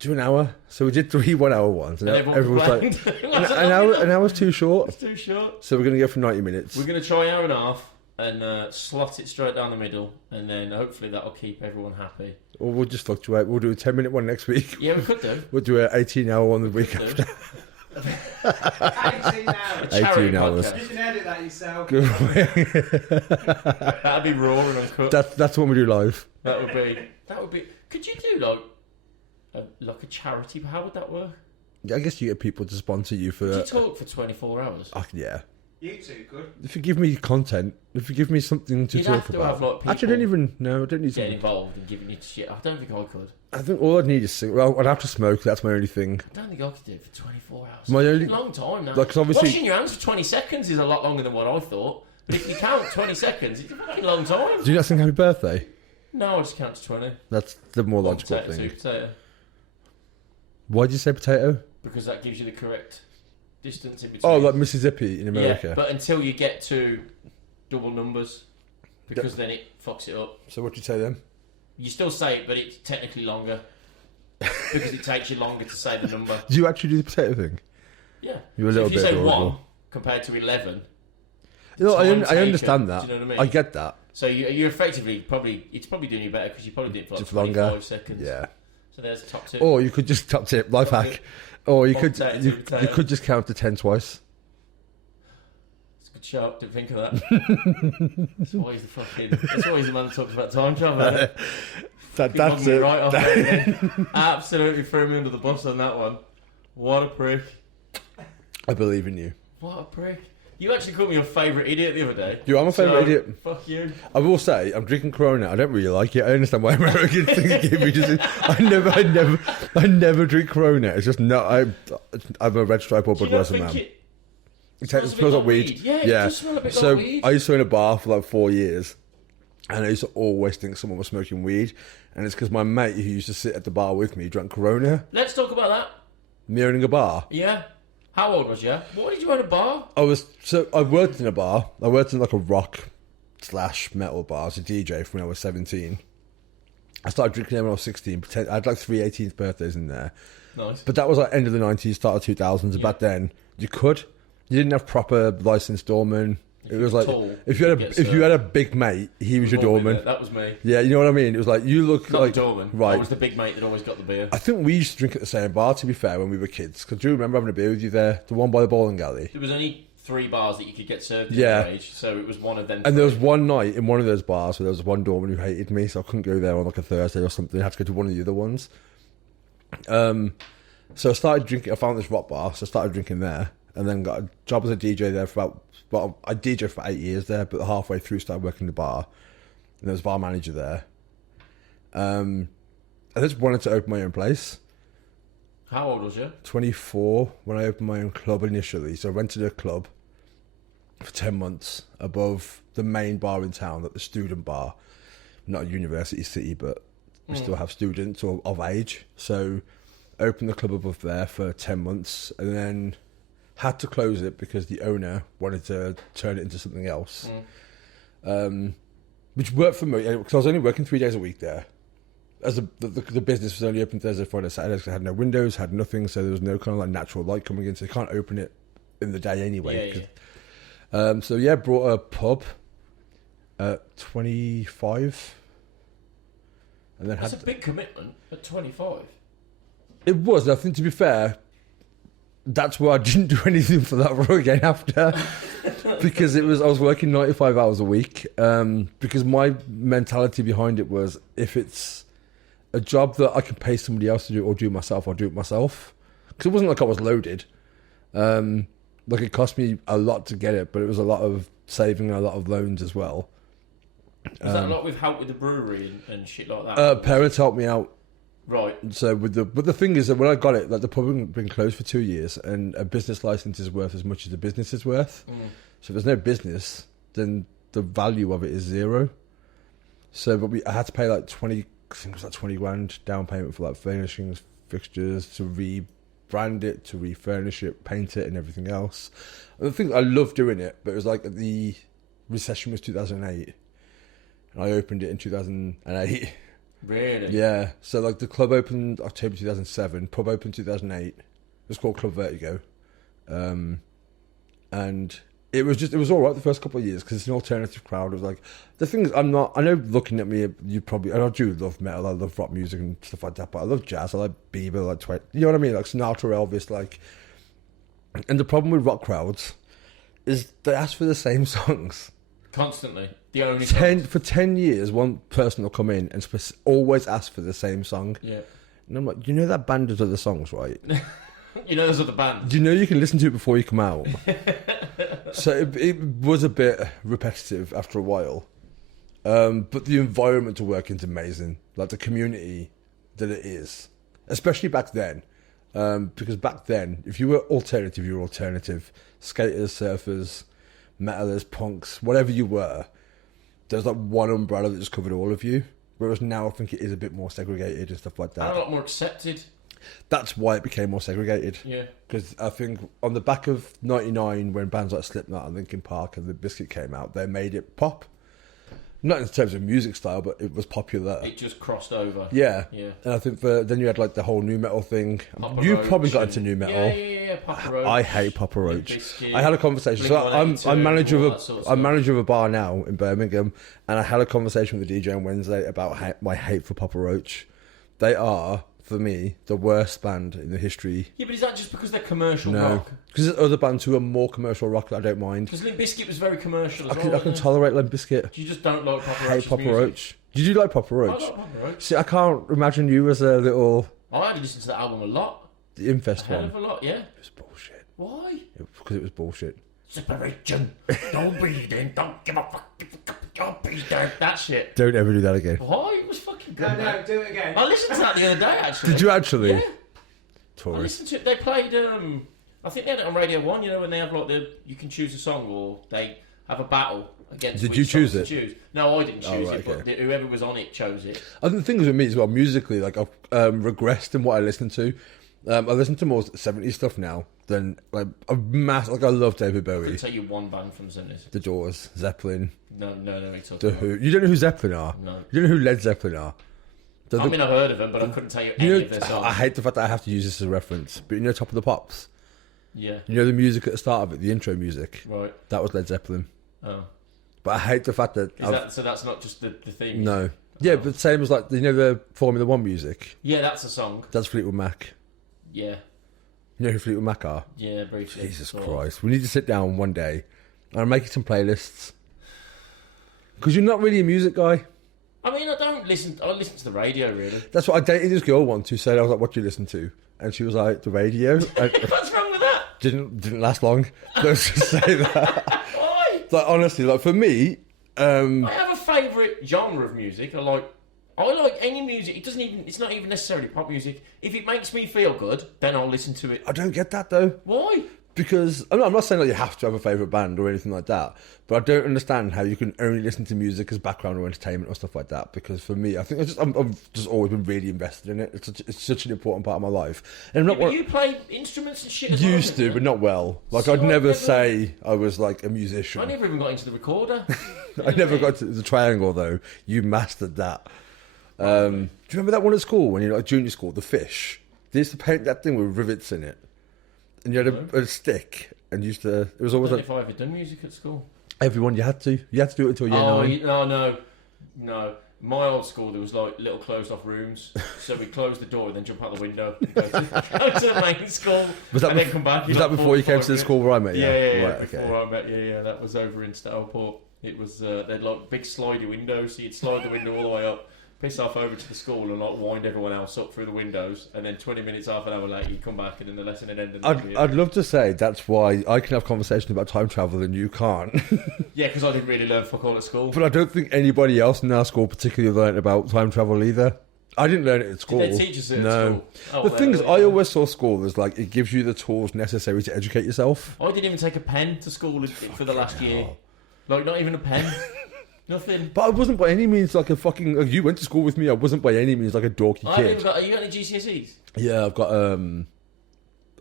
Do an hour. So we did 3 1-hour ones. And everyone was like, an hour's too short. It's too short. So we're going to go for 90 minutes. We're going to try an hour and a half and slot it straight down the middle. And then hopefully that'll keep everyone happy. Or we'll just fluctuate. We'll do a 10-minute one next week. Yeah, we could do. We'll do an 18-hour one the week after. 18 hours. 18 hours. You can edit that yourself. That'd be raw and uncut. That's when we do live. That would be. Could you do like a charity? How would that work? Yeah, I guess you get people to sponsor you for. Could you talk for 24 hours? Yeah. You two could. If you give me content, if you give me something to You'd talk have to about. have, like, people Actually, I don't even know. I don't need getting to. involved and giving you shit. I don't think I could. I think all I'd need is well, I'd have to smoke. That's my only thing. I don't think I could do it for 24 hours. My only It's a long time now. like, 'cause obviously, Washing your hands for 20 seconds is a lot longer than what I thought. But if you count 20 seconds, it's a fucking long time. do you not sing Happy Birthday? No, I just count to 20. That's the more One logical potato, thing. two potato. Why did you say potato? Because that gives you the correct distance in between. Oh, like Mississippi in America. Yeah, but until you get to double numbers, because then it fucks it up. So what do you say then? You still say it, but it's technically longer. Because it takes you longer to say the number. Do you actually do the potato thing? Yeah. You're a So little if you bit say adorable. 1 compared to 11, You know, time I taken, understand that. do you know what I mean? I get that. so you're effectively it's probably doing you better because you probably did it for like Just 25 longer. seconds. Yeah. So there's a top tip. Or you could just top tip life Top hack. tip. Or you One could potato, you, two potato. you could just count to 10 twice. It's a good shout. Didn't think of that. That's always the man who talks about time travel. That's it. Right off there. Absolutely threw me under the bus on that one. What a prick. I believe in you. What a prick. You actually called me your favourite idiot the other day. You are my favourite idiot. Fuck you. I will say, I'm drinking Corona. I don't really like it. I understand why Americans think it gave me just. I never drink Corona. It's just no. I'm a Red Stripe or Do you not Budweiser think man. it It smells like weed. Yeah, it does smell a bit So like weed. I used to own a bar for like 4 years, and I used to always think someone was smoking weed, and it's because my mate who used to sit at the bar with me drank Corona. Let's talk about that. Me owning a bar. Yeah. How old was you? What did you own a bar? I worked in a bar. I worked in like a rock / metal bar. I was a DJ from when I was 17. I started drinking there when I was 16. I had like 3 18th birthdays in there. Nice. But that was like end of the 90s, start of 2000s. Yeah. Back then, you didn't have proper licensed doorman. It was like tall, if you you had a big mate, he was your doorman. That was me. Yeah, you know what I mean. It was like you look Not like the doorman. right. I was the big mate that always got the beer. I think we used to drink at the same bar. To be fair, when we were kids, because do you remember having a beer with you there? The one by the bowling alley. There was only 3 bars that you could get served Yeah. at your age, so it was one of them. And there was one night in one of those bars where there was one doorman who hated me, so I couldn't go there on like a Thursday or something. I had to go to one of the other ones. So I started drinking. I found this rock bar, so I started drinking there, and then got a job as a DJ there for about. Well, I DJed for 8 years there, but halfway through started working the bar, and there was a bar manager there. I just wanted to open my own place. How old was you? 24 when I opened my own club initially. So I rented a club for 10 months above the main bar in town, like the student bar. Not a university city, but we still have students of age. So opened the club above there for 10 months and then had to close it because the owner wanted to turn it into something else. Which worked for me because I was only working 3 days a week there. As the business was only open Thursday, Friday, Saturday, so I had no windows, had nothing, so there was no kind of like natural light coming in, so you can't open it in the day anyway. Yeah. Brought a pub at 25, and then That's a big commitment at 25. It was. I think to be fair, that's why I didn't do anything for that role again after, because I was working 95 hours a week. Because my mentality behind it was, if it's a job that I can pay somebody else to do or do myself, I'll do it myself. Because it wasn't like I was loaded. Like it cost me a lot to get it, but it was a lot of saving and a lot of loans as well. Was that a lot with help with the brewery and shit like that? Parents helped me out Right. So but the thing is that when I got it, like the pub had been closed for 2 years, and a business license is worth as much as the business is worth. So if there's no business, then the value of it is zero. So, but I had to pay like 20, I think it was like 20 grand down payment for like furnishings, fixtures, to rebrand it, to refurnish it, paint it, and everything else. And the thing, I love doing it, but it was like the recession was 2008, and I opened it in 2008. Really? Yeah. So like the club opened October 2007, pub opened 2008. It was called Club Vertigo, and it was all right the first couple of years because it's an alternative crowd. It was like the thing is, I know looking at me, you probably, and I do love metal, I love rock music and stuff like that, but I love jazz, I like Bieber, like you know what I mean, like Sinatra, Elvis, like. And the problem with rock crowds is they ask for the same songs Constantly. The only for 10 years. One person will come in and always ask for the same song. Yeah. And I'm like, you know that band does other songs, right? You know those other bands. Do you know you can listen to it before you come out? So it was a bit repetitive after a while. But the environment to work in is amazing. Like the community that it is. Especially back then. Because back then, if you were alternative, you were alternative. Skaters, surfers, metalers, punks, whatever you were. There's like one umbrella that just covered all of you. Whereas now I think it is a bit more segregated and stuff like that. And a lot more accepted. That's why it became more segregated. Yeah. Because I think on the back of 99, when bands like Slipknot and Linkin Park and Limp Bizkit came out, they made it pop. Not in terms of music style, but it was popular. It just crossed over. Yeah. Yeah. And I think then you had like the whole new metal thing. Papa You Roach probably got into new metal. Yeah. Papa Roach. I hate Papa Roach. Biscuit, I had a conversation. So I'm manager all of that sort of I'm stuff. manager of a bar now in Birmingham, and I had a conversation with the DJ on Wednesday about my hate for Papa Roach. They are, for me, the worst band in the history. Yeah, but is that just because they're commercial No, rock? because there's other bands who are more commercial rock that I don't mind. Because Limp Bizkit was very commercial as I well. can wasn't it? tolerate Limp Bizkit. You just don't like Papa I hate Roach's Papa music. Roach. Did you like Papa I Roach? like Papa Roach. See, I can't imagine you as a little I only listened to that album a lot. the Infest Hell one. of a lot, yeah. It was bullshit. Why? Because it was bullshit. Separation. Don't breathe in. Don't give a fuck. Don't breathe in. That shit. Don't ever do that again. Why? It was fucking good. No, mate. do it again. I listened to that the other day, actually. Did you actually? Yeah. I Tourist. listened to it. They played, I think they had it on Radio 1, you know, when they have like you can choose a song or they have a battle against Did which you choose songs to it? choose. No, I didn't Oh, choose right, it, but okay. whoever was on it chose it. I think the thing is with me as well, musically, like I've regressed in what I listen to. I listen to more 70s stuff now than like I love David I Bowie, couldn't tell you one band from the 70s. The Doors, Zeppelin, No, it's The Who. You don't know who Zeppelin are? No. You don't know who Led Zeppelin are? I mean, I've heard of them, but I couldn't tell you any You of their know, songs. I hate the fact that I have to use this as a reference, but you know Top of the Pops? Yeah, You know the music at the start of it, the intro music? right. That was Led Zeppelin. Oh. But I hate the fact that... So that's not just the theme? No. Yeah, but same as like, you know the Formula 1 music? Yeah, that's a song. That's Fleetwood Mac. Yeah, You know who Fleetwood Mac are? yeah, briefly. Jesus sort of. Christ. We need to sit down one day and make some playlists. Because you're not really a music guy. I mean, I listen to the radio, really. That's what I dated this girl once who said, I was like, what do you listen to? And she was like, the radio. And What's wrong with that? didn't last long. Let's just say that. Why? Like, honestly, like for me, I have a favourite genre of music. I like any music. It's not even necessarily pop music. If it makes me feel good, then I'll listen to it. I don't get that though. Why? Because I'm not saying that you have to have a favourite band or anything like that, but I don't understand how you can only listen to music as background or entertainment or stuff like that. Because for me, I think I've just always been really invested in it. It's such an important part of my life. And I'm not But you play instruments and shit as well. used don't to, you? but not well. Like So I'd I never never- say I was like a musician. I never even got into the recorder. I never got to the triangle though. You mastered that. Do you remember that one at school when you were like junior school, the fish? They used to paint that thing with rivets in it, and you had a stick, and used to. It was I always don't know like if I ever done music at school. everyone. You had to do it until year nine. No. My old school, there was like little closed off rooms, so we'd close the door and then jump out the window and go to the main school. Was that and then come back? Was that before you came to the school where I met you? Yeah. Right, okay. Before I met you, yeah, that was over in Stourport. It was they had like big slidey windows, so you'd slide the window all the way up, piss off over to the school, and like wind everyone else up through the windows, and then 20 minutes, half an hour later, you'd come back, and then the lesson had ended. I'd love to say that's why I can have conversations about time travel and you can't. Yeah, because I didn't really learn fuck all at school. But I don't think anybody else in our school particularly learnt about time travel either. I didn't learn it at school. Did they teach us it no. at school? Oh, The thing is, well, I yeah. always saw school as like it gives you the tools necessary to educate yourself. I didn't even take a pen to school for the last year. Like, not even a pen. Nothing. But I wasn't by any means like a fucking. Like, you went to school with me. I wasn't by any means like a dorky I haven't even kid. got. Are you got any GCSEs? Yeah, I've got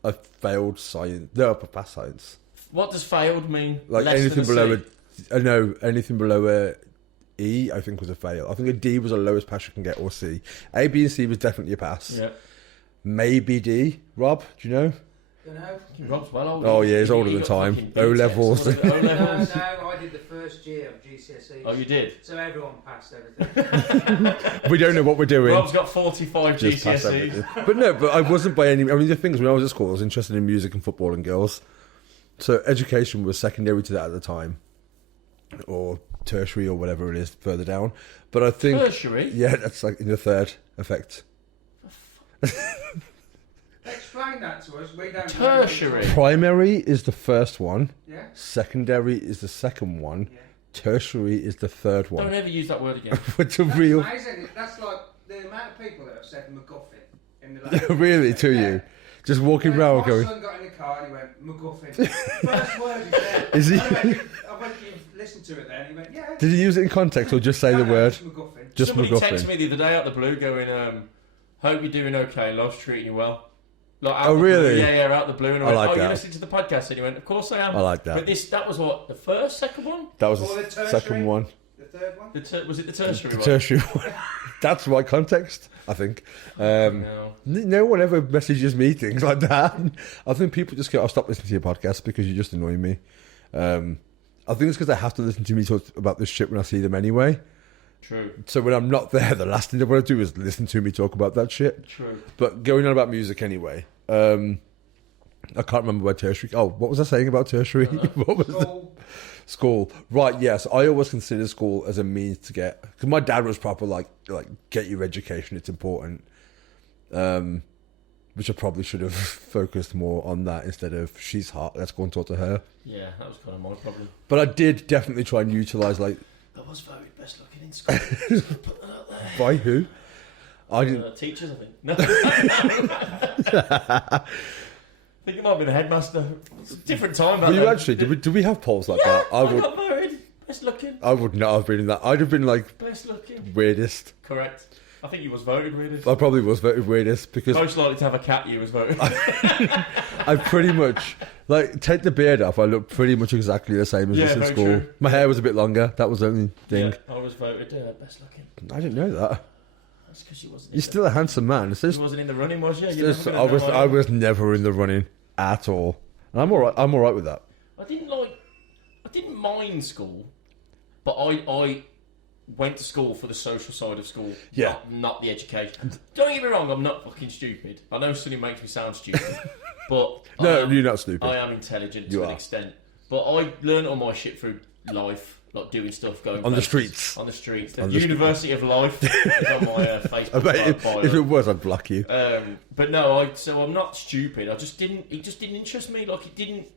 I failed science. No, I passed science. What does failed mean? Like Less anything than below C? no, anything below a E, I think was a fail. I think a D was the lowest pass you can get, or C. A, B, and C was definitely a pass. Yeah. Maybe D. Rob, do you know? You know? Rob's well older. Oh yeah, he's older You than got time. fucking O BTECs, levels. what are they? O No, levels. no, I did the first year of GCSEs. Oh, you did. So everyone passed everything. We don't know what we're doing. Rob's got 45 Just pass GCSEs. everything. But no, but I wasn't by any. I mean, the things when I was at school, I was interested in music and football and girls. So education was secondary to that at the time, or tertiary or whatever it is further down. But I think Tertiary? yeah, that's like in the third effect. Explain that to us. We don't know what Tertiary. it is. Primary is the first one. Yeah? Secondary is the second one. Yeah. Tertiary is the third Don't one. ever use that word again. It's a That's real, amazing. That's like the amount of people that have said MacGuffin in the last really to you. Just walking When around my going. son got in the car and he went, MacGuffin. First word he said. Is he- I went, you've listened to it then. He went, yeah. Did you use it in context or just say No, the no, word? it's MacGuffin. Just Somebody MacGuffin. texted me the other day out the blue going, hope you're doing okay, life's treating you well. Like, out Oh, the blue. really? Yeah, out the blue. And I I went, like oh, that. you listening to the podcast? And he went, of course I am. I like that. But that was what, the first, second one? That was Or the the tertiary. second one. The third one? Was it the tertiary The one? tertiary one. That's right context, I think. No. No one ever messages me things like that. I think people just go, I'll stop listening to your podcast because you just annoy me. I think it's because they have to listen to me talk about this shit when I see them anyway. True. So when I'm not there, the last thing they want to do is listen to me talk about that shit. True. But going on about music anyway. I can't remember where tertiary. Oh, what was I saying about tertiary? What was School. school? Right. Yes, I always considered school as a means to get. Because my dad was proper like get your education. It's important. Which I probably should have focused more on that instead of she's hot. Let's go and talk to her. Yeah, that was kind of my problem. But I did definitely try and utilize like I was voted best looking in school. Put that out there. by who. I didn't. Teachers, I think. No. I think it might have been the headmaster. It's a different time back Were you then. actually? Did we have polls like Yeah, that? I got voted best looking. I would not have been in that. I'd have been like Best looking. weirdest. Correct. I think you was voted weirdest. I probably was voted weirdest because Most likely to have a cat, you was voted. I pretty much like take the beard off. I look pretty much exactly the same as Yeah, this in very school. true. My hair was a bit longer. That was the only thing. Yeah, I was voted best looking. I didn't know that. That's because you wasn't. You're still a handsome man. It's You just, wasn't in the running, was you? it's just- I was never in the running at all, and I'm alright. I'm alright with that. I didn't mind school, but I went to school for the social side of school, Yeah. not the education. Don't get me wrong, I'm not fucking stupid. I know Sonny makes me sound stupid, but No, you're not stupid. I am intelligent You to an are. extent. But I learned all my shit through life, like doing stuff, going On the places. streets. On the streets. The On the University of Life is on my I Facebook bet bio. if it was, I'd block you. But no, so I'm not stupid. It just didn't interest me. Like it didn't.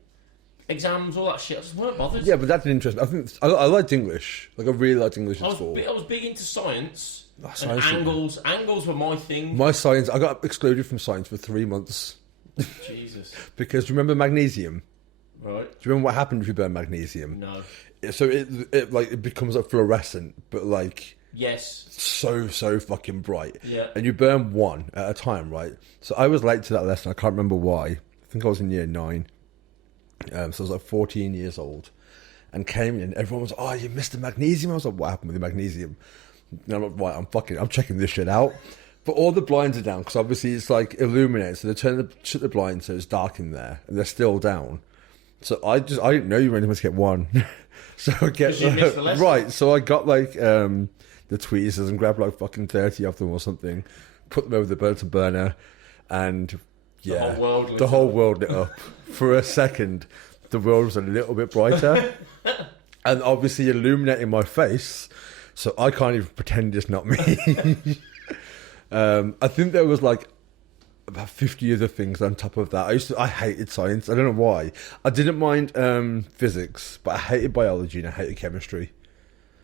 Exams, all that shit. I just weren't bothered. Yeah, but that didn't interest me. I think I liked English. Like I really liked English at school. I was big into science. Oh, And science is- angles. Angles were my thing. My science, I got excluded from science for 3 months Jesus. because remember magnesium. Right. Do you remember what happened if you burn magnesium? No. So it like it becomes like fluorescent, but like Yes. so fucking bright. Yeah. And you burn one at a time, right? So I was late to that lesson. I can't remember why. I think I was in year 9. So I was like 14 years old, and came in. Everyone was, "Oh, you missed the magnesium." I was like, "What happened with the magnesium?" And I'm like, "Right, I'm checking this shit out." But all the blinds are down because obviously it's like illuminated. So they shut the blinds so it's dark in there, and they're still down. So I didn't know you were only meant to get one. So I get 'Cause you missed the lesson. right. So I got like the tweezers and grabbed like fucking 30 of them or something, put them over the burner burner, and yeah, whole world lit the whole up. world lit up. For a second, the world was a little bit brighter, and obviously illuminating my face, so I can't even pretend it's not me. I think there was like about 50 other things on top of that. I hated science. I don't know why. I didn't mind physics, but I hated biology and I hated chemistry.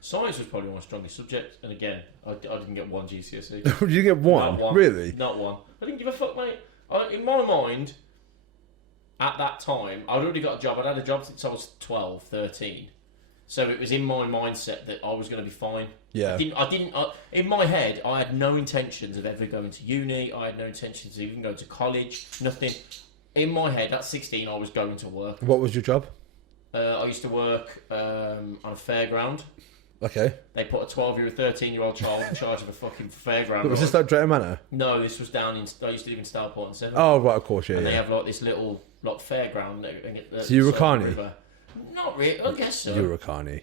Science was probably my strongest subject, and again, I didn't get one GCSE. Did you get one? Not one. Really? Not one. I didn't give a fuck, mate. In my mind, at that time, I'd already got a job. I'd had a job since I was 12, 13. So it was in my mindset that I was going to be fine. Yeah. In my head, I had no intentions of ever going to uni. I had no intentions of even going to college. Nothing. In my head, at 16, I was going to work. What was your job? I used to work on a fairground. Okay. They put a 12-year, 13-year-old child in charge of a fucking fairground. But was this like Drayton Manor? No, this was down in... I used to live in Stourport and Severn. Oh, right, of course, yeah. And they have like this little fairground. So you were Carney? Not really, I guess so. You were a Carney.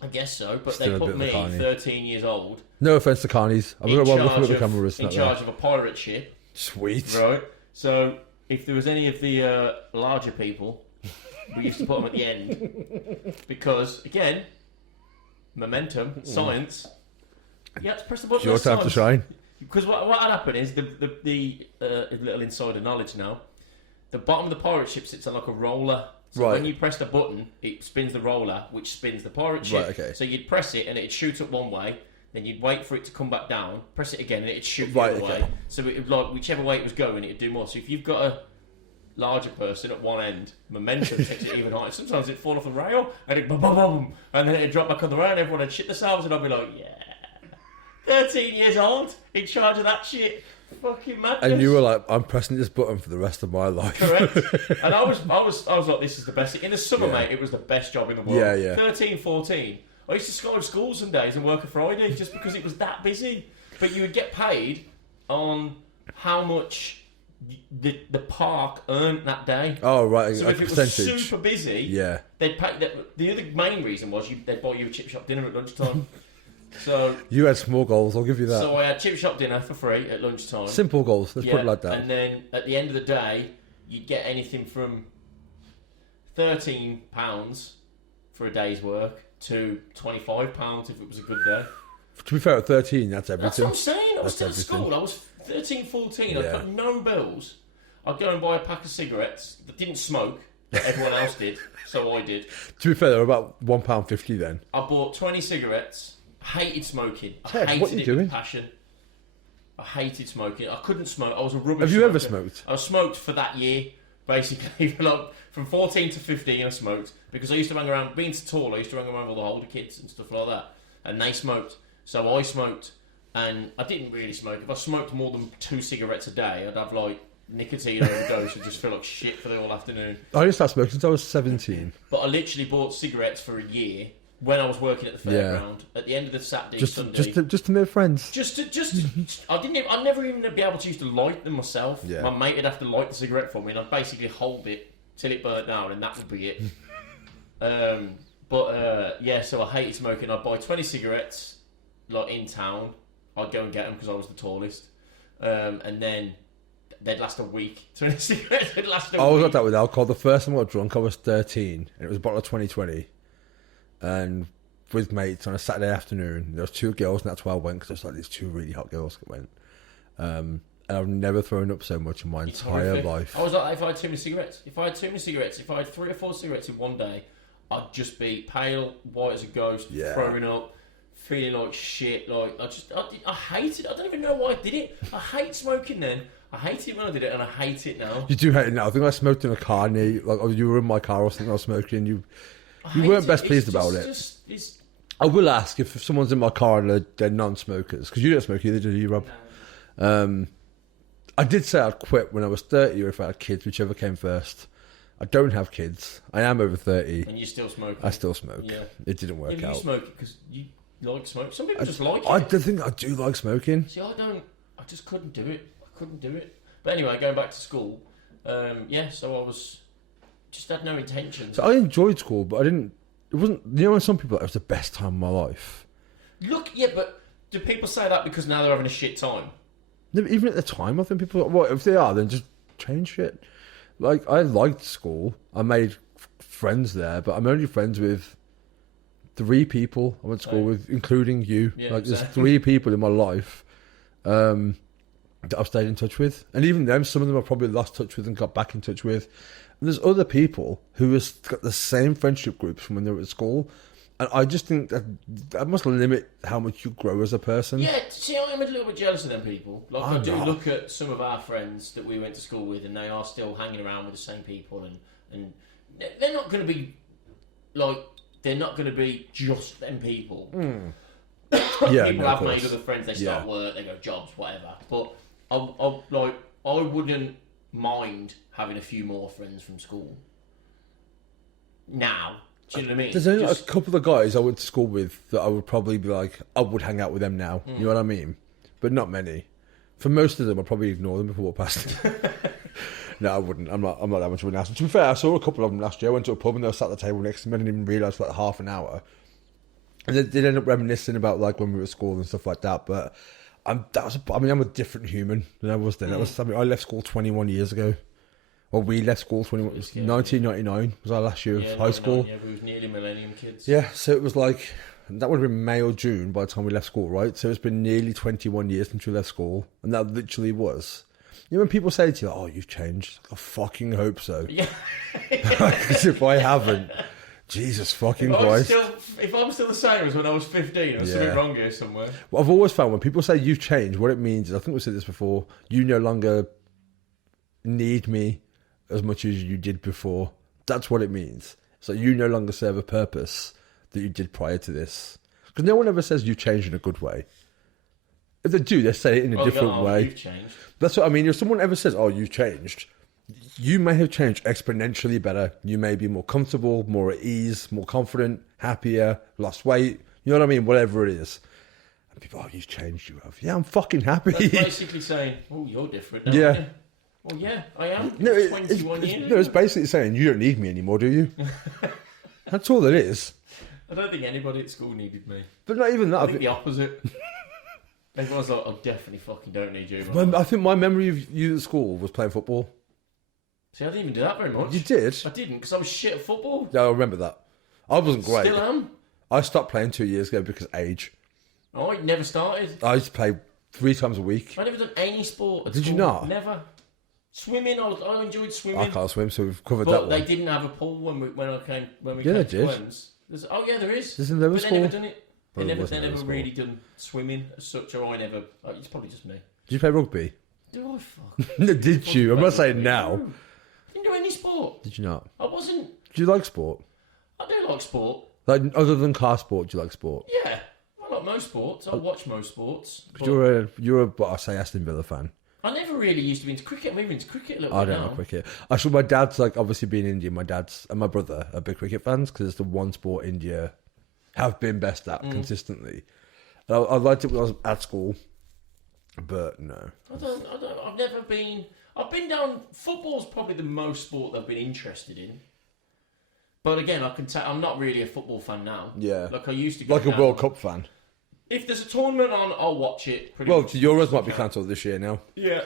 I guess so, but Still they a put bit of a me, Carney. 13 years old, No offence to Carnies. I'm in looking at the charge cameras. in charge of a pirate ship. Sweet. Right. So if there was any of the larger people, we used to put them at the end because again, momentum, science. You had to press the button. It's your time to shine. Because what had happened is the little insider knowledge now. The bottom of the pirate ship sits on like a roller. So Right. when you press the button, it spins the roller, which spins the pirate ship. Right, okay. So you'd press it and it'd shoot up one way. Then you'd wait for it to come back down. Press it again and it'd shoot the Right, other okay. way. So it would, like whichever way it was going, it'd do more. So if you've got a larger person at one end, momentum takes it even higher. Sometimes it'd fall off the rail and it'd boom, and then it'd drop back on the rail and everyone would shit themselves and I'd be like, yeah, 13 years old in charge of that shit. Fucking madness. And you were like, I'm pressing this button for the rest of my life. Correct. And I was like, this is the best. In the summer, Yeah. mate, it was the best job in the world. Yeah, yeah. 13, 14. I used to go to school some days and work a Friday just because it was that busy. But you would get paid on how much the park earned that day. Oh, right. So Like if it percentage. was super busy, Yeah. they'd pay. The other main reason was they'd buy you a chip shop dinner at lunchtime. So You had small goals, I'll give you that. so I had chip shop dinner for free at lunchtime. Simple goals, let's put it like that. And then at the end of the day, you'd get anything from £13 for a day's work to £25 if it was a good day. To be fair, at 13, that's That's everything. what I'm saying. I was That's still at everything. school. I was 13, 14. Yeah. I'd got no bills. I'd go and buy a pack of cigarettes that didn't smoke, that everyone else did, so I did. To be fair, they were about £1.50 then. I bought 20 cigarettes. I hated smoking. I Ted, hated what are you it doing? with passion. I hated smoking. I couldn't smoke. I was a rubbish Have you ever smoker. smoked? I smoked for that year, basically. Like, from 14 to 15 I smoked. Because I used to hang around, being tall, I used to hang around with all the older kids and stuff like that. And they smoked. So I smoked. And I didn't really smoke. If I smoked more than 2 cigarettes a day, I'd have like nicotine overdose and just feel like shit for the whole afternoon. I didn't start smoking since I was 17. But I literally bought cigarettes for a year when I was working at the Yeah. fairground. At the end of the Saturday, Just Sunday. to make friends. I'd never even be able to used to light them myself. Yeah. My mate would have to light the cigarette for me, and I'd basically hold it till it burnt down, and that would be it. Yeah, so I hated smoking. I'd buy 20 cigarettes, like in town. I'd go and get them because I was the tallest, and then they'd last a week. 20 cigarettes would last a week. I was like that with alcohol. The first time I got drunk, I was 13, and it was a bottle of 2020. And with mates on a Saturday afternoon, there was 2 girls, and that's why I went, because there was like these 2 really hot girls that went. And I've never thrown up so much in my It's entire horrific. life. I was like, if I had too many cigarettes, if I had 3 or 4 cigarettes in one day, I'd just be pale, white as a ghost, Yeah. throwing up, feeling like shit. Like I hate it. I don't even know why I did it. I hate smoking then. I hate it when I did it, and I hate it now. You do hate it now. I think I smoked in a car, like or you were in my car or something. I was smoking. You hate weren't it. best pleased It's about just- it. it's- I will ask if someone's in my car and they're non-smokers, because you don't smoke either, do you, Rob? I did say I'd quit when I was 30, or if I had kids, whichever came first. I don't have kids. I am over 30. and you still smoke. I still smoke. Yeah. It didn't work You out. smoke it because you like smoke. Some people just like I it. do think I do like smoking. See, I don't. I just couldn't do it. I couldn't do it. But anyway, going back to school. So I was just had no intentions. So I enjoyed school, but I didn't. It wasn't. You know, when some people, it was the best time of my life. Look, yeah, but do people say that because now they're having a shit time? No, even at the time, I think people. Well, if they are, then just change shit. Like, I liked school. I made friends there, but I'm only friends with 3 people I went to school Right. with, including you. Yeah, like, there's exactly. 3 people in my life that I've stayed in touch with. And even them, some of them I've probably lost touch with and got back in touch with. And there's other people who has got the same friendship groups from when they were at school. And I just think that must limit how much you grow as a person. Yeah, see, I'm a little bit jealous of them people. Like, I I'm do not. look at some of our friends that we went to school with, and they are still hanging around with the same people, and they're not going to be like they're not going to be just them people. Yeah, People no, of have made course. other friends. They start Yeah. work, they go jobs, whatever. But I wouldn't mind having a few more friends from school. Now, do you know what I mean? There's only Just- a couple of guys I went to school with that I would probably be like, I would hang out with them now. You know what I mean? But not many. For most of them, I'd probably ignore them if I walked past them. No, I wouldn't. I'm not that much of an ass. To be fair, I saw a couple of them last year. I went to a pub and they were sat at the table next to me. I didn't even realise for like half an hour. And they'd end up reminiscing about like when we were at school and stuff like that. But I'm a different human than I was then. That was something. I left school 21 years ago. Well, we left school 1999 was our last year of high school. Yeah, we was nearly millennium kids. Yeah, so it was like, that would have been May or June by the time we left school, right? So it's been nearly 21 years since we left school. And that literally was. You know, when people say to you, oh, you've changed, I fucking hope so. Yeah. Because if I haven't, Jesus fucking Christ. If I'm still the same as when I was 15, there's something wrong here somewhere. Well, I've always found when people say you've changed, what it means is, I think we've said this before, you no longer need me as much as you did before. That's what it means. So you no longer serve a purpose that you did prior to this. Because no one ever says you changed in a good way. If they do, they say it in a different way. You've changed. That's what I mean. If someone ever says, oh, you've changed, you may have changed exponentially better. You may be more comfortable, more at ease, more confident, happier, lost weight. You know what I mean? Whatever it is. And people, oh, you've changed, you have. Yeah, I'm fucking happy. That's basically saying, oh, you're different now. Yeah. Aren't you? Well, yeah, I am. No, 21 years. no, it's basically saying you don't need me anymore, do you? That's all it is. I don't think anybody at school needed me. But not even that. I think the opposite. Everyone's like, I definitely fucking don't need you. I think my memory of you at school was playing football. See, I didn't even do that very much. You did? I didn't, because I was shit at football. Yeah, I remember that. I wasn't great. Still am. I stopped playing 2 years ago because age. Oh, I never started. I used to play 3 times a week. I never done any sport at Did you school. not? Never. Swimming, I enjoyed swimming. I can't swim, so we've covered But that one. they didn't have a pool when we came Yeah, to they did. Clems. Oh yeah, there is. Isn't there a But they school? never done it. Well, it They wasn't never a school. really done swimming as such, or I never. It's probably just me. Did you play rugby? Do I fuck? No, did you? I'm not saying now. No. Didn't do any sport. Did you not? I wasn't. Do you like sport? I do like sport. Like, other than car sport, do you like sport? Yeah, I like most sports. I watch most sports. But You're a, what I say, Aston Villa fan. I never really used to be into cricket. I'm even into cricket a little I bit don't now. know cricket. Actually, my dad's like, obviously being Indian, my dad's and my brother are big cricket fans because it's the one sport India have been best at consistently. And I liked it when I was at school, but no. I've never been. I've been down. Football's probably the most sport that I've been interested in. But again, I can tell I'm not really a football fan now. Yeah. Like I used to go Like a down. World Cup fan. If there's a tournament on, I'll watch it. Pretty Well, much. the Euros might be cancelled this year now Yeah.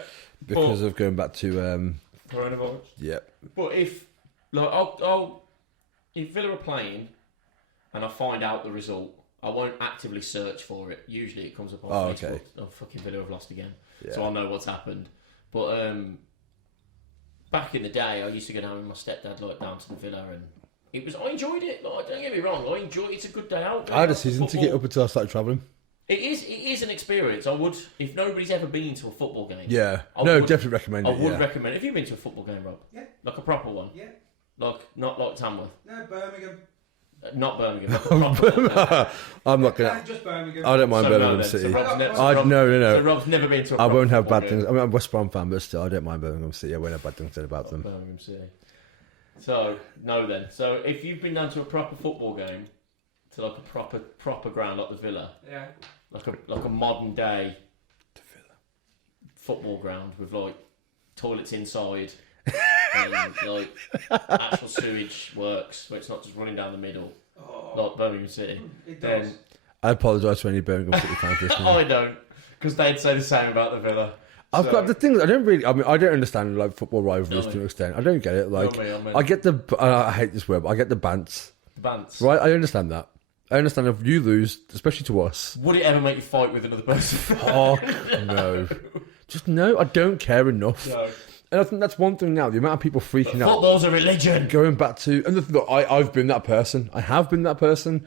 because of going back to, Coronavirus. yeah. But if I'll if Villa are playing and I find out the result, I won't actively search for it. Usually it comes up on Oh, Facebook. okay. Oh, fucking Villa have lost again. Yeah. So I'll know what's happened. But back in the day, I used to go down with my stepdad, like down to the Villa, and I enjoyed it. Like, don't get me wrong, I enjoy it. It's a good day out. I had a season ticket up until I started travelling. It is an experience. I would, if nobody's ever been to a football game. Yeah. I No, would- definitely recommend I it. would Yeah. recommend. Have you been to a football game, Rob? Yeah. Like a proper one. Yeah. Like not like Tamworth. No, Birmingham. Not Birmingham. Like a proper one. I'm not No, gonna. just Birmingham. I don't mind So no, Birmingham then. City. So Rob's ne- so I- Rob- no. So Rob's never been to a I proper won't have football bad game. things. I mean, I'm a West Brom fan, but still, I don't mind Birmingham City. I won't have bad things said about them. Birmingham City. So no, then. So if you've been down to a proper football game, to like a proper ground like the Villa, Yeah. like a modern day football ground with like toilets inside and like actual sewage works where it's not just running down the middle like Birmingham City. It does. Then I apologise for any Birmingham City fans listening. I don't, because they'd say the same about the Villa. I've So- got the thing. I don't understand like football rivalries No, to an extent. I don't get it. Like, No, me. I get the. I hate this word, but I get the bants. Bants. Right? I understand that. I understand if you lose, especially to us. Would it ever make you fight with another person? Oh no, just no. I don't care enough. No. And I think that's one thing now. The amount of people freaking out. Football's a religion. Going back to, and look, I've been that person. I have been that person.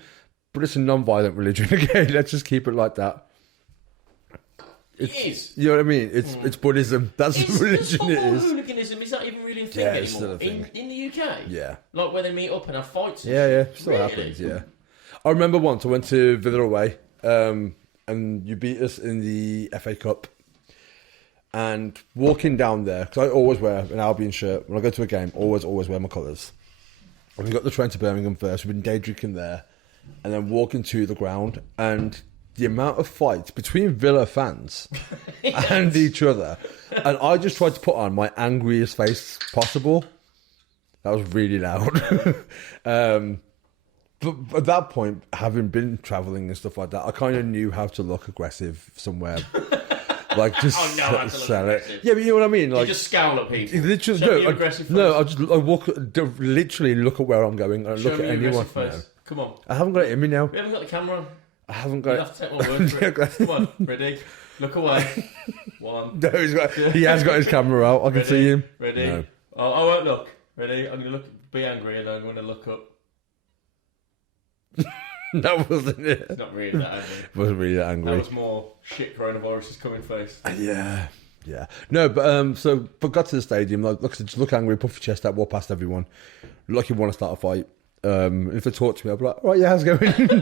But it's a non-violent religion. Okay, let's just keep it like that. It is. You know what I mean? It's Buddhism. That's the religion it football is. hooliganism, is that even really a thing Yeah, it's anymore? still a thing. In the UK? Yeah. Like where they meet up and have fights and Yeah, shit? still Really? happens, yeah. I remember once I went to Villa away, and you beat us in the FA Cup. And walking down there, because I always wear an Albion shirt when I go to a game, always wear my colours. And we got the train to Birmingham first, we've been day drinking there, and then walking to the ground, and the amount of fights between Villa fans and each other, and I just tried to put on my angriest face possible. That was really loud. But at that point, having been travelling and stuff like that, I kind of knew how to look aggressive somewhere. Like, just sell it. Yeah, but you know what I mean? Like, you just scowl at people. Literally, Show me your aggressive face. I walk, literally look at where I'm going. I look Show at me your anyone. aggressive face. No. Come on. I haven't got it in me now. We haven't got the camera on. I haven't got You it. have to take my word for it. Come on, ready? Look away. One. No, he has got his camera out. I can see him. Ready? No. Oh, I won't look. Ready? I'm going to be angry and I'm going to look up. That wasn't it. It's not really that angry. Wasn't really that angry. That was more shit coronavirus is coming face. Yeah. No, but got to the stadium. Like, look angry, puff your chest out, walk past everyone. Like you want to start a fight. If they talk to me, I'll be like, "All right, yeah, how's it going?"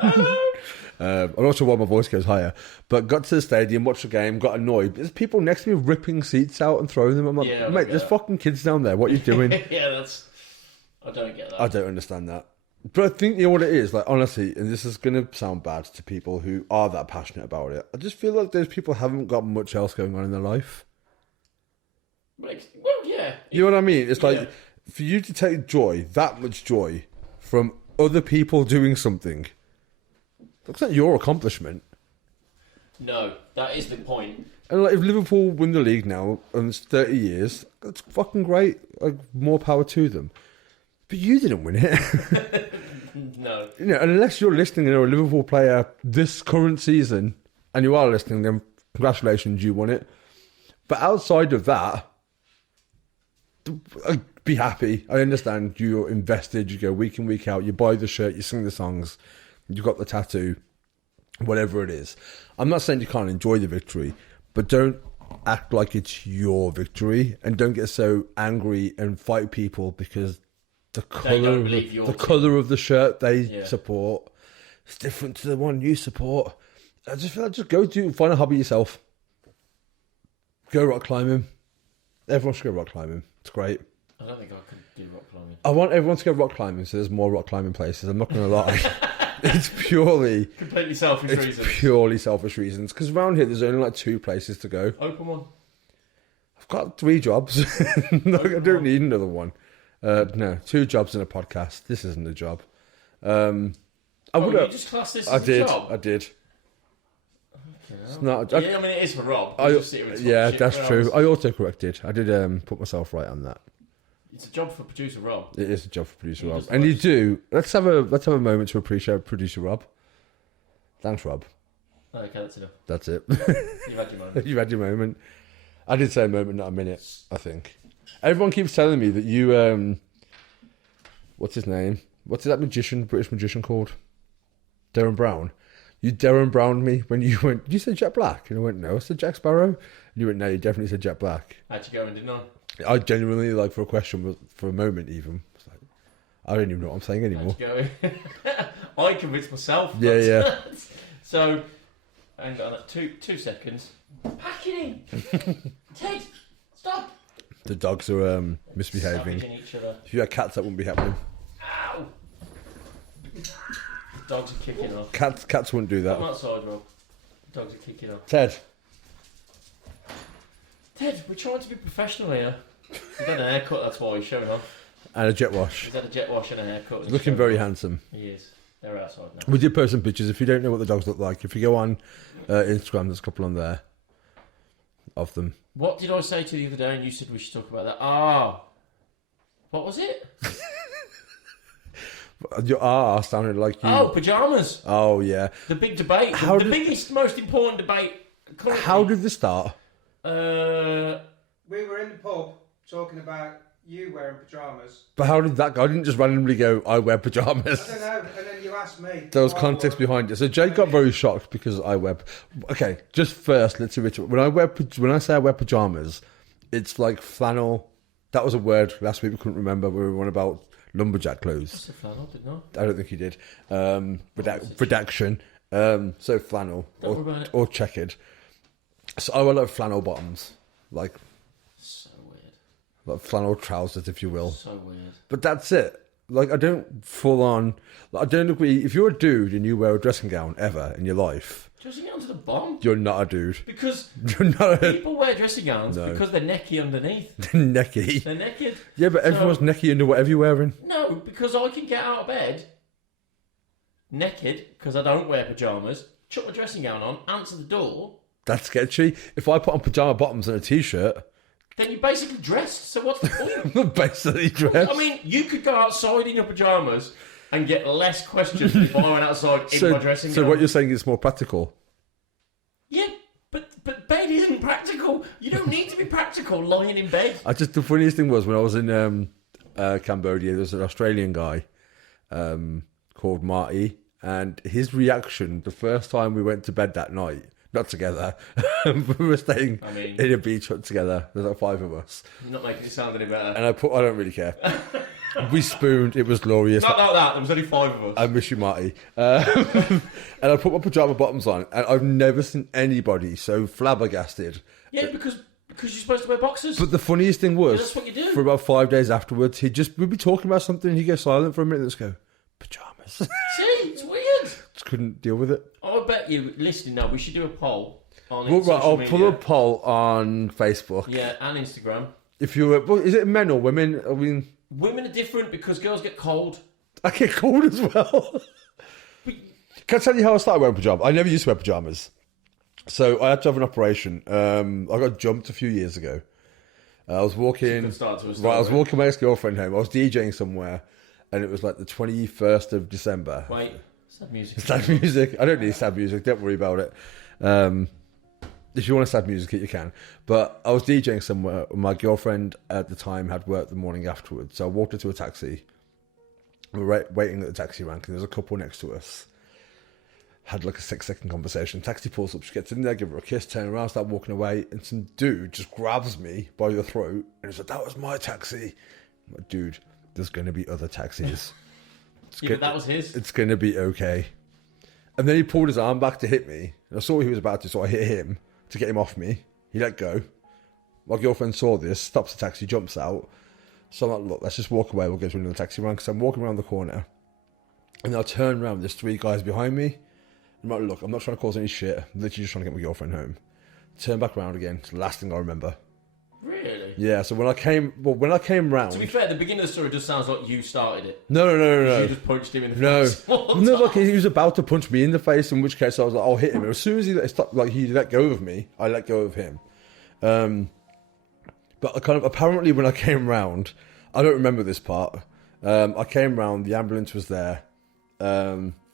I'm not sure why my voice goes higher, but got to the stadium, watched the game, got annoyed. There's people next to me ripping seats out and throwing them. I'm like, mate, there's fucking kids down there. What are you doing? Yeah, I don't get that. I don't understand that. But I think, you know what it is, like, honestly, and this is going to sound bad to people who are that passionate about it, I just feel like those people haven't got much else going on in their life. Well, yeah. You know what I mean? It's like, for you to take joy, that much joy, from other people doing something, that's not your accomplishment. No, that is the point. And like, if Liverpool win the league now, and it's 30 years, that's fucking great. Like, more power to them. But you didn't win it. No. You know, unless you're listening and you're a Liverpool player this current season, and you are listening, then congratulations, you won it. But outside of that, be happy. I understand you're invested, you go week in, week out, you buy the shirt, you sing the songs, you got the tattoo, whatever it is. I'm not saying you can't enjoy the victory, but don't act like it's your victory, and don't get so angry and fight people because the colour of the shirt they support is different to the one you support. I just feel like just find a hobby yourself. Go rock climbing. Everyone should go rock climbing. It's great. I don't think I could do rock climbing. I want everyone to go rock climbing, so there's more rock climbing places. I'm not going to lie. It's purely completely selfish reasons. Purely selfish reasons. Because around here, there's only like 2 places to go. Open one. I've got 3 jobs. No, I don't need another one. No, 2 jobs and a podcast. This isn't a job. You just class this as a job? I did. Okay, it's not. I mean, it is for Rob. Yeah, that's true. I auto-corrected. I did put myself right on that. It's a job for producer Rob. It is a job for producer Rob, and you do. Let's have a moment to appreciate producer Rob. Thanks, Rob. Okay, that's enough. That's it. You've had your moment. You've had your moment. I did say a moment, not a minute. I think. Everyone keeps telling me that you, what's his name? What's that British magician called? Darren Brown. You Darren Browned me when you went, did you say Jack Black? And I went, no, I said Jack Sparrow. And you went, no, you definitely said Jack Black. How'd you go and didn't I? I genuinely, like, for a question, for a moment even, was like, I don't even know what I'm saying anymore. How'd you go? I convinced myself. Yeah. So, hang on, 2 seconds. Pack it in! Ted, stop! The dogs are misbehaving. Each other. If you had cats, that wouldn't be happening. Ow! Dogs are kicking off. Cats wouldn't do that. I'm outside, Rob. Dogs are kicking off. Ted, we're trying to be professional here. He's had a haircut, that's why he's showing off. and a jet wash. He's had a jet wash and a haircut. And Looking very handsome. He is. They're outside now. We did post some pictures. If you don't know what the dogs look like, if you go on Instagram, there's a couple on there of them. What did I say to you the other day and you said we should talk about that? What was it? Your sounded like you. Oh, pyjamas. Oh, yeah. The big debate. The biggest, most important debate currently. How did this start? We were in the pub talking about you wearing pyjamas. But how did that go? I didn't just randomly go, I wear pyjamas. I don't know, and then you asked me. There was context behind it. So Jake got very shocked because I wear... Okay, just first, let's reiterate. When I say I wear pyjamas, it's like flannel. That was a word last week we couldn't remember. We were on about lumberjack clothes. I said flannel, didn't I? I don't think you did. Redaction. So flannel or checkered. So I wear like flannel bottoms. Like... So weird. Like flannel trousers, if you will. So weird. But that's it. Like, I don't full on... Like, I don't agree... If you're a dude and you wear a dressing gown ever in your life... Dressing gowns are the bomb. You're not a dude. Because You're not a... people wear dressing gowns because they're necky underneath. necky. They're naked. Yeah, but everyone's necky under whatever you're wearing. No, because I can get out of bed naked, because I don't wear pyjamas, chuck my dressing gown on, answer the door... That's sketchy. If I put on pyjama bottoms and a t-shirt... Then you're basically dressed, so what's the point? I'm basically dressed. I mean, you could go outside in your pyjamas and get less questions if I went outside in my dressing gown. So what you're saying is more practical? Yeah, but bed isn't practical. You don't need to be practical lying in bed. The funniest thing was when I was in Cambodia, there was an Australian guy called Marty, and his reaction the first time we went to bed that night... Not together. We were staying in a beach hut together. There's like 5 of us. You're not making it sound any better. And I don't really care. We spooned. It was glorious. Not like that. There was only 5 of us. I miss you, Marty. And I put my pyjama bottoms on, and I've never seen anybody so flabbergasted. Yeah, because you're supposed to wear boxers. But the funniest thing was, that's what you do. For about 5 days afterwards, we'd be talking about something, and he'd go silent for a minute, and just go, pyjamas. See, it's weird. Just couldn't deal with it. I bet you, listening now, we should do a poll on I'll media. pull a poll on Facebook. Yeah, and Instagram. If is it men or women? I mean, women are different because girls get cold. I get cold as well. Can I tell you how I started wearing pyjamas? I never used to wear pyjamas. So I had to have an operation. I got jumped a few years ago. I was walking. I was walking my ex-girlfriend home. I was DJing somewhere, and it was like the 21st of December. Wait, sad music. Sad music. I don't need sad music. Don't worry about it. If you want sad music, you can. But I was DJing somewhere. My girlfriend at the time had work the morning afterwards, so I walked into a taxi. We were waiting at the taxi rank, and there's a couple next to us. Had like a 6-second conversation. Taxi pulls up, she gets in there, give her a kiss, turn around, start walking away, and some dude just grabs me by the throat and he's like, "That was my taxi." I'm like, dude, there's going to be other taxis. But that was his. It's going to be okay. And then he pulled his arm back to hit me, and I saw what he was about to, so I hit him to get him off me. He let go. My girlfriend saw this, stops the taxi, jumps out. So I'm like, look, let's just walk away, we'll go to another taxi rank. So I'm walking around the corner, and I turn around, there's 3 guys behind me. I'm like, look, I'm not trying to cause any shit. I'm literally just trying to get my girlfriend home. Turn back around again. It's the last thing I remember. Really? Yeah, so when I came round... To be fair, the beginning of the story just sounds like you started it. No. You just punched him in the face. No, like he was about to punch me in the face, in which case I was like, I'll hit him. As soon as he let go of me, I let go of him. But apparently when I came round, I don't remember this part. I came round, the ambulance was there.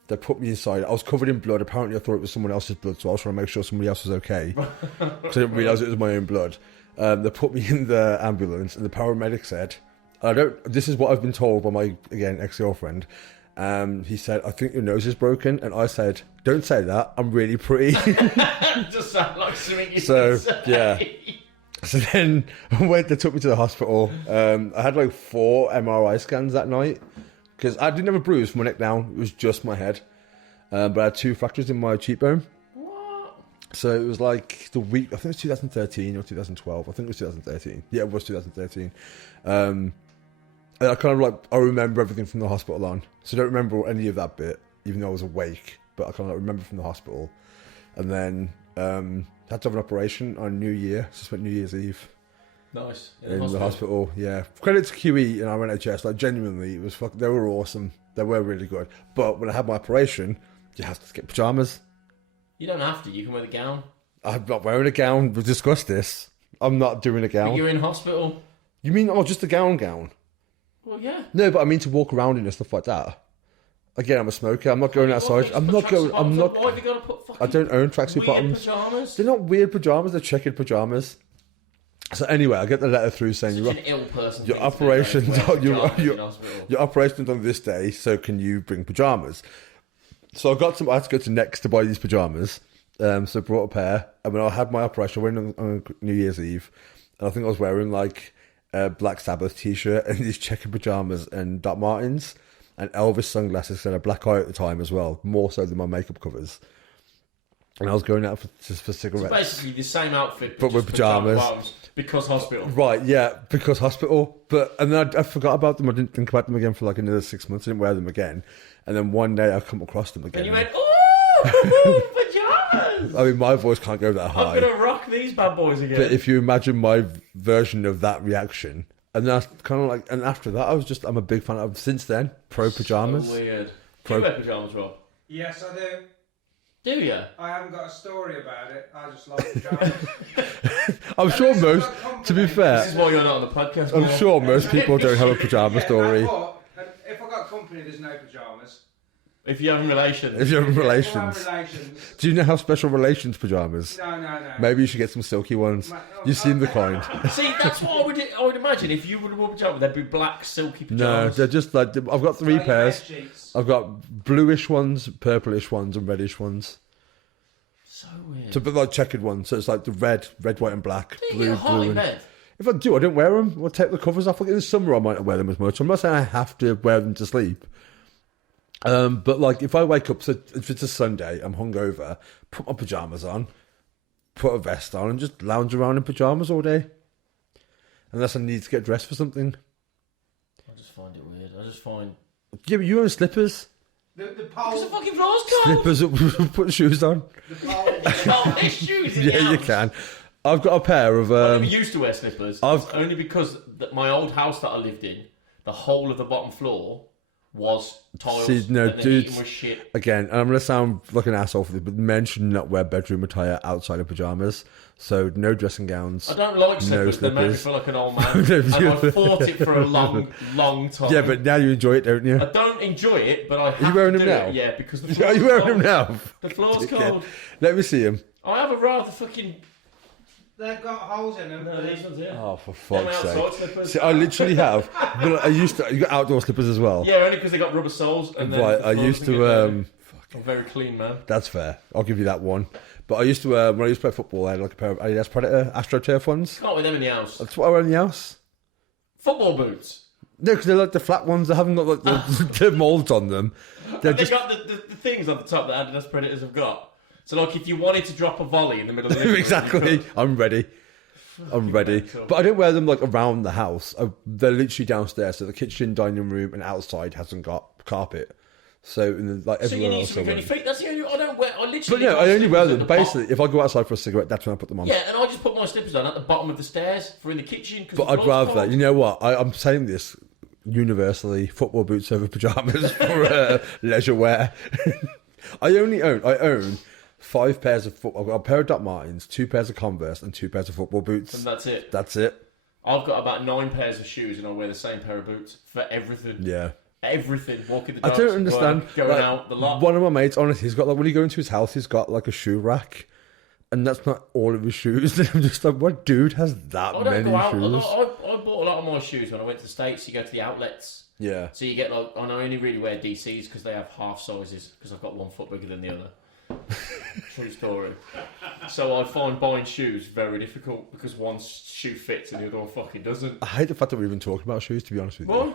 They put me inside. I was covered in blood. Apparently I thought it was someone else's blood, so I was trying to make sure somebody else was okay. Because I didn't realise it was my own blood. They put me in the ambulance, and the paramedic said, this is what I've been told by my, again, ex-girlfriend. He said, "I think your nose is broken." And I said, "Don't say that. I'm really pretty." Just sound like something you say. Yeah. So then they took me to the hospital. I had like 4 MRI scans that night. Because I didn't have a bruise from my neck down. It was just my head. But I had 2 fractures in my cheekbone. What? So it was like the week... I think it was 2013 or 2012. I think it was 2013. Yeah, it was 2013. And I remember everything from the hospital on. So I don't remember any of that bit, even though I was awake. But I remember from the hospital. And then had to have an operation on New Year. So I spent New Year's Eve. Nice. In the hospital, yeah. Credit to QE and our NHS, like genuinely, it was they were awesome. They were really good. But when I had my operation, you have to get pyjamas. You don't have to. You can wear the gown. I'm not wearing a gown. We've discussed this. I'm not doing a gown. But you're in hospital. You mean just a gown? Well, yeah. No, but I mean to walk around in and stuff like that. Again, I'm a smoker. I'm not going outside. I'm not going. I'm not. Why have you got to put fucking I don't own tracksuit bottoms. Pajamas? They're not weird pajamas. They're checkered pajamas. So anyway, I get the letter through saying Such an ill person. your thing to do, operation's though, on wear your pajamas in hospital. your operation's on this day, so can you bring pajamas? So I had to go to Next to buy these pajamas. So I brought a pair, and when I had my operation, I went on New Year's Eve, and I think I was wearing like a Black Sabbath t-shirt and these checkered pajamas and Doc Martens and Elvis sunglasses and a black eye at the time as well, more so than my makeup covers. And I was going out for cigarettes. So basically the same outfit, But with just pyjamas. bottoms, because hospital. Right, yeah, because hospital. And then I forgot about them. I didn't think about them again for like another 6 months. I didn't wear them again. And then one day I come across them again. And you went, ooh, pajamas! I mean, my voice can't go that I'm high. going to rock these bad boys again. But if you imagine my version of that reaction, and that's kind of like, and after that, I'm a big fan of, since then, pro pajamas. So weird. Do you wear pajamas, Rob? Yes, I do. Do you? I haven't got a story about it. I just like pajamas. I'm sure This is most, not company. to be This is fair, why you're not on the podcast. I'm Paul. sure most people don't have a pajama story. But if I got company, there's no pajamas. If you're having relations. If you're having If I relations. have relations. Do you know how special relations pajamas? No. Maybe you should get some silky ones. You seem the kind. See, that's what I would imagine. If you would have wore pajamas, they'd be black, silky No, pajamas. they're just like, I've got three Like pairs. bed sheets. I've got bluish ones, purplish ones, and reddish ones. So weird. So, but like checkered ones. So it's like the red, white, and black. Do you get a hot in bed? If I do, I don't wear them. I'll take the covers off. Like in the summer, I might not wear them as much. I'm not saying I have to wear them to sleep. But like if I wake up, so if it's a Sunday, I'm hungover, put my pajamas on, put a vest on, and just lounge around in pajamas all day. Unless I need to get dressed for something. I just find it weird. I just find... Yeah, but you own slippers. The Because the pole. fucking floor's cold. Slippers, put shoes on. The pole. Oh, there's shoes in Yeah, the you house. can. I've got a pair of. I never used to wear slippers. I've- Only because my old house that I lived in, the whole of the bottom floor was tiles. See, no, and the dude. heating was shit. Again, and I'm going to sound like an asshole for this, but men should not wear bedroom attire outside of pajamas. So no dressing gowns. I don't like slippers. They make me slippers. feel like an old man. And I fought it for a long, long time. Yeah, but now you enjoy it, don't you? I don't enjoy it, but I have you wearing to them do now? it. Yeah, because the floor's Are you wearing cold. them now? The floor's Yeah. cold. Let me see them. I have a rather fucking... They've got holes in them. No, these ones here. Oh, for Them fuck's outside sake. slippers. See, I literally have. But I used to. You got outdoor slippers as well. Yeah, only because they got rubber soles. And then Right, the I floors used can to. get dirty. I'm a very clean man. That's fair. I'll give you that one. But I used to. When I used to play football, I had like a pair of Adidas Predator AstroTurf ones. Can't wear them in the house. That's what I wear in the house. Football boots. No, because they're like the flat ones. They haven't got like the molds on them. They're They just got the things on the top that Adidas Predators have got. So, like, if you wanted to drop a volley in the middle of the living room, exactly. you could. I'm ready. I'm ready. mental. But I don't wear them like around the house. They're literally downstairs. So the kitchen, dining room, and outside hasn't got carpet. So in the, like So you everywhere need else, I something on your wear. feet. That's the only. I don't wear. I literally. But no, leave my I only wear slippers at them the basically bottom. if I go outside for a cigarette. That's when I put them on. Yeah, and I just put my slippers on at the bottom of the stairs for in the kitchen. 'Cause But the I'd floor's rather that. cold. You know what? I'm saying this universally: football boots over pajamas for leisure wear. I own 5 pairs of football. I've got a pair of Doc Martens, 2 pairs of Converse, and 2 pairs of football boots. And that's it. That's it. I've got about 9 pairs of shoes, and I wear the same pair of boots for everything. Yeah. Everything. Walking the I dogs. don't understand. work, going like, out. The lot. One of my mates, honestly, he's got like when you go into his house, he's got like a shoe rack, and that's not all of his shoes. And I'm just like, what dude has that I don't many go out. shoes? I bought a lot of my shoes when I went to the States. You go to the outlets. Yeah. So you get like, and I only really wear DCs because they have half sizes because I've got one foot bigger than the other. True story. So I find buying shoes very difficult because one shoe fits and the other one fucking doesn't. I hate the fact that we're even talking about shoes. To be honest with you, Well,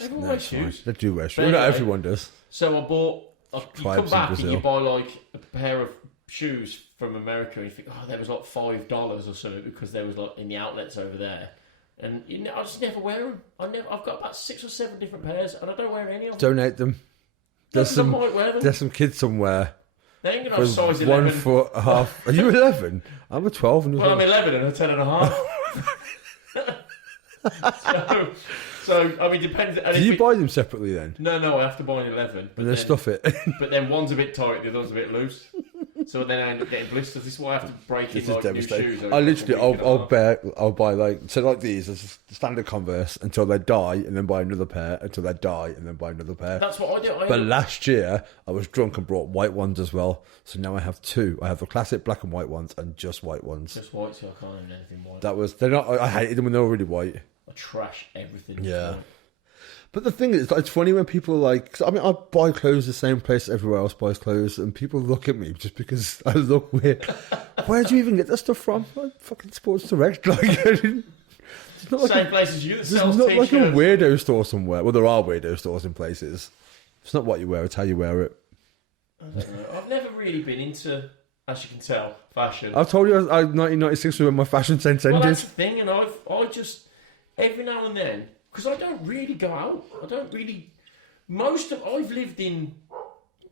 everyone No, wears it's fine. shoes. They do wear shoes. But Not anyway, everyone does. So I bought. You Tribes come in back and Brazil. you buy like a pair of shoes from America, and you think, oh, there was like $5 or something because there was like in the outlets over there. And you know, I just never wear them. I've got about 6 or 7 different pairs, and I don't wear any of them. Donate them. Because I might wear them. There's some kids somewhere They ain't gonna have with size 1 11. foot half. Are you 11? I'm a 12. And Well, I'm 11 and a 10 and a half. so I mean, depends. And Do if you it- buy them separately then? No, I have to buy an 11. But And then stuff it. But then one's a bit tight, the other's a bit loose. So then I end up getting blisters. This is why I have to break in This is like new devastating. shoes. I literally, I'll buy like, so like these, as standard Converse until they die, and then buy another pair until they die, and then buy another pair. That's what I do. But last year, I was drunk and brought white ones as well. So now I have two. I have the classic black and white ones and just white ones. Just white, so I can't own anything white. They're not, I hated them when they were really white. I trash everything. Yeah. White. But the thing is, it's funny when people like, 'cause I mean, I buy clothes the same place everywhere else buys clothes, and people look at me just because I look weird. Where do you even get that stuff from? Like, fucking Sports Direct. Like, it's not like Same place as you that there's sells not t-shirts. like a weirdo store somewhere. Well, there are weirdo stores in places. It's not what you wear; it's how you wear it. I don't know. I've never really been into, as you can tell, fashion. I've told you, 1996 was when my fashion sense Well, ended. that's the thing, and I just every now and then, because I don't really go out. I don't really. I've lived in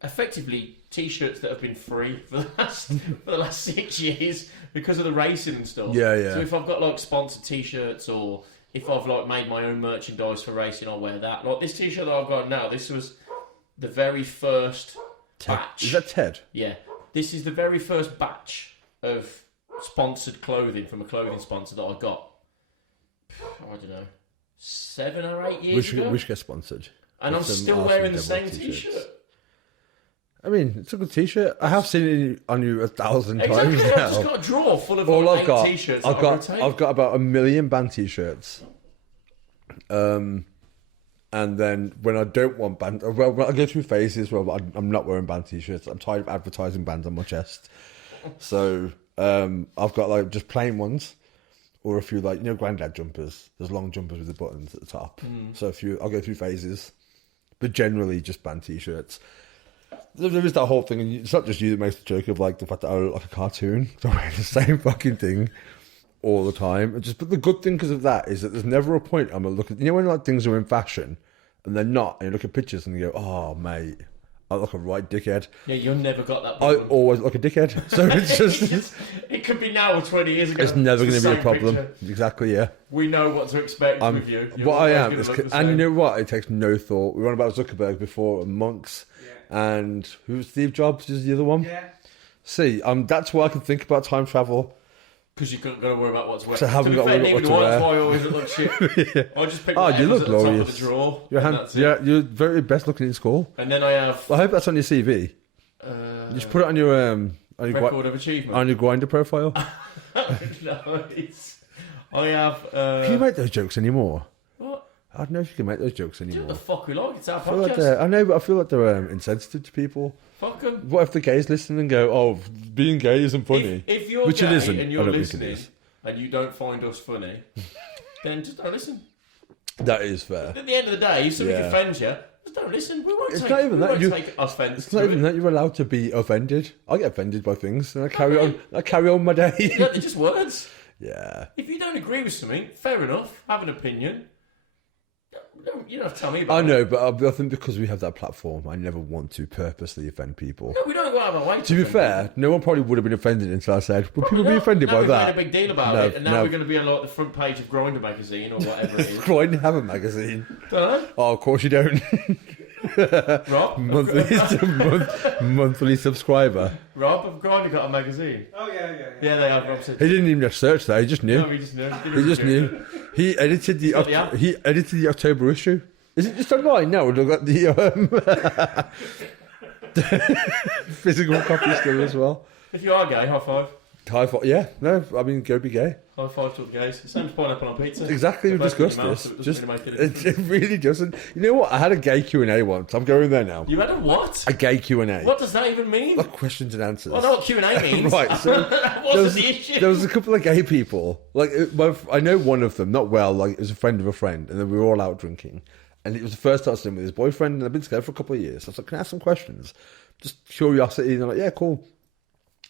effectively t-shirts that have been free for the last 6 years because of the racing and stuff. Yeah, yeah. So if I've got like sponsored t-shirts, or if I've like made my own merchandise for racing, I'll wear that. Like this t-shirt that I've got now, this was the very first batch. Is that Ted? Yeah, this is the very first batch of sponsored clothing from a clothing sponsor that I got. I don't know, 7 or 8 years ago. We should get sponsored. And I'm With some still Arsenal wearing the Devil same t-shirts. t-shirt. I mean, it's a good t-shirt. I have seen it on you 1,000 Exactly. times I've now. just got a drawer full of All like I've got, t-shirts. I've got about 1 million band t-shirts. And then when I don't want band, well, I go through phases where I'm not wearing band t-shirts. I'm tired of advertising bands on my chest. So I've got like just plain ones, or a few like granddad jumpers. There's long jumpers with the buttons at the top. So I'll go through phases, but generally just band t-shirts. There is that whole thing, and it's not just you that makes the joke of like the fact that I look like a cartoon. I wear the same fucking thing all the time. But the good thing because of that is that there's never a point I'm gonna look at. When like things are in fashion and they're not, and you look at pictures and you go, "Oh mate, I look a right dickhead." Yeah, you've never got that I problem. always look a dickhead, so it's just it could be now or 20 years ago. it's never going the to be a same problem. picture. Exactly, yeah. We know what to expect with you. You're What I always am, gonna is, look the and you same. know what? It takes no thought. We were on about Zuckerberg before, and Monks, and who was Steve Jobs? Is the other one? Yeah. See, that's why I can think about time travel. Because you've got to worry about what to wear. So I haven't To be got to fair, worry neither about what do to I. That's wear. why I always look like shit. I just pick Oh, you whatever's look at the top of glorious. the drawer. Your and hand, that's it. yeah, you're very best looking in school. And then I have I hope that's on your CV. You just put it on your record of achievement. on your grinder profile. No, I have. Can you make those jokes anymore? What? I don't know if you can make those jokes Do what anymore. the fuck we like. It's our I feel like podcast. I know, but I feel like they're insensitive to people. Fuck 'em. What if the gays listen and go, "Oh, being gay isn't funny," If you're which gay it isn't. and I you're don't think it listening is. and you don't find us funny, then just don't listen. That is fair. At the end of the day, if something Yeah. offends you, just don't listen. We won't It's take, not even we that, won't you- take offence It's to not even it. that you're allowed to be offended. I get offended by things, and I carry on. I carry on my day. Yeah, they're just words. Yeah. If you don't agree with something, fair enough. Have an opinion. You don't have to tell me about I it. know, but I think because we have that platform, I never want to purposely offend people. No, we don't go out of our way To be fair, no one probably would have been offended until I said, "Would people be offended now by we've that?" made a big deal about No, it, and now no. we're going to be on like the front page of Grindr magazine or whatever it is. Grindr have a magazine. Don't Oh, of course you don't. know. Rob, monthly subscriber. Rob, have Grindr got a magazine? Oh yeah. Yeah, they have. Rob said. He didn't even have to search that. He just knew. No, he just knew. He just knew. He edited the got the app. he edited the October issue. Is it just online now? We've got the physical copy still as well. If you are gay, high five. High five. Yeah, no, I mean, go be gay. High five to the gays. The same as pineapple on pizza. Exactly, we They're both in discussed your mouth, this. so it doesn't Just, really make any it, difference. it really doesn't. You know what? I had a gay Q&A once. I'm going there now. You had a what? A gay Q&A. What does that even mean? Like questions and answers. I know what Q&A means. Right, so that there wasn't was, the issue. there was a couple of gay people. Like, I know one of them, not well, like, it was a friend of a friend, and then we were all out drinking. And it was the first time I was with his boyfriend, and I've been together for a couple of years. So I was like, can I ask some questions? Just curiosity. And they're like, yeah, cool.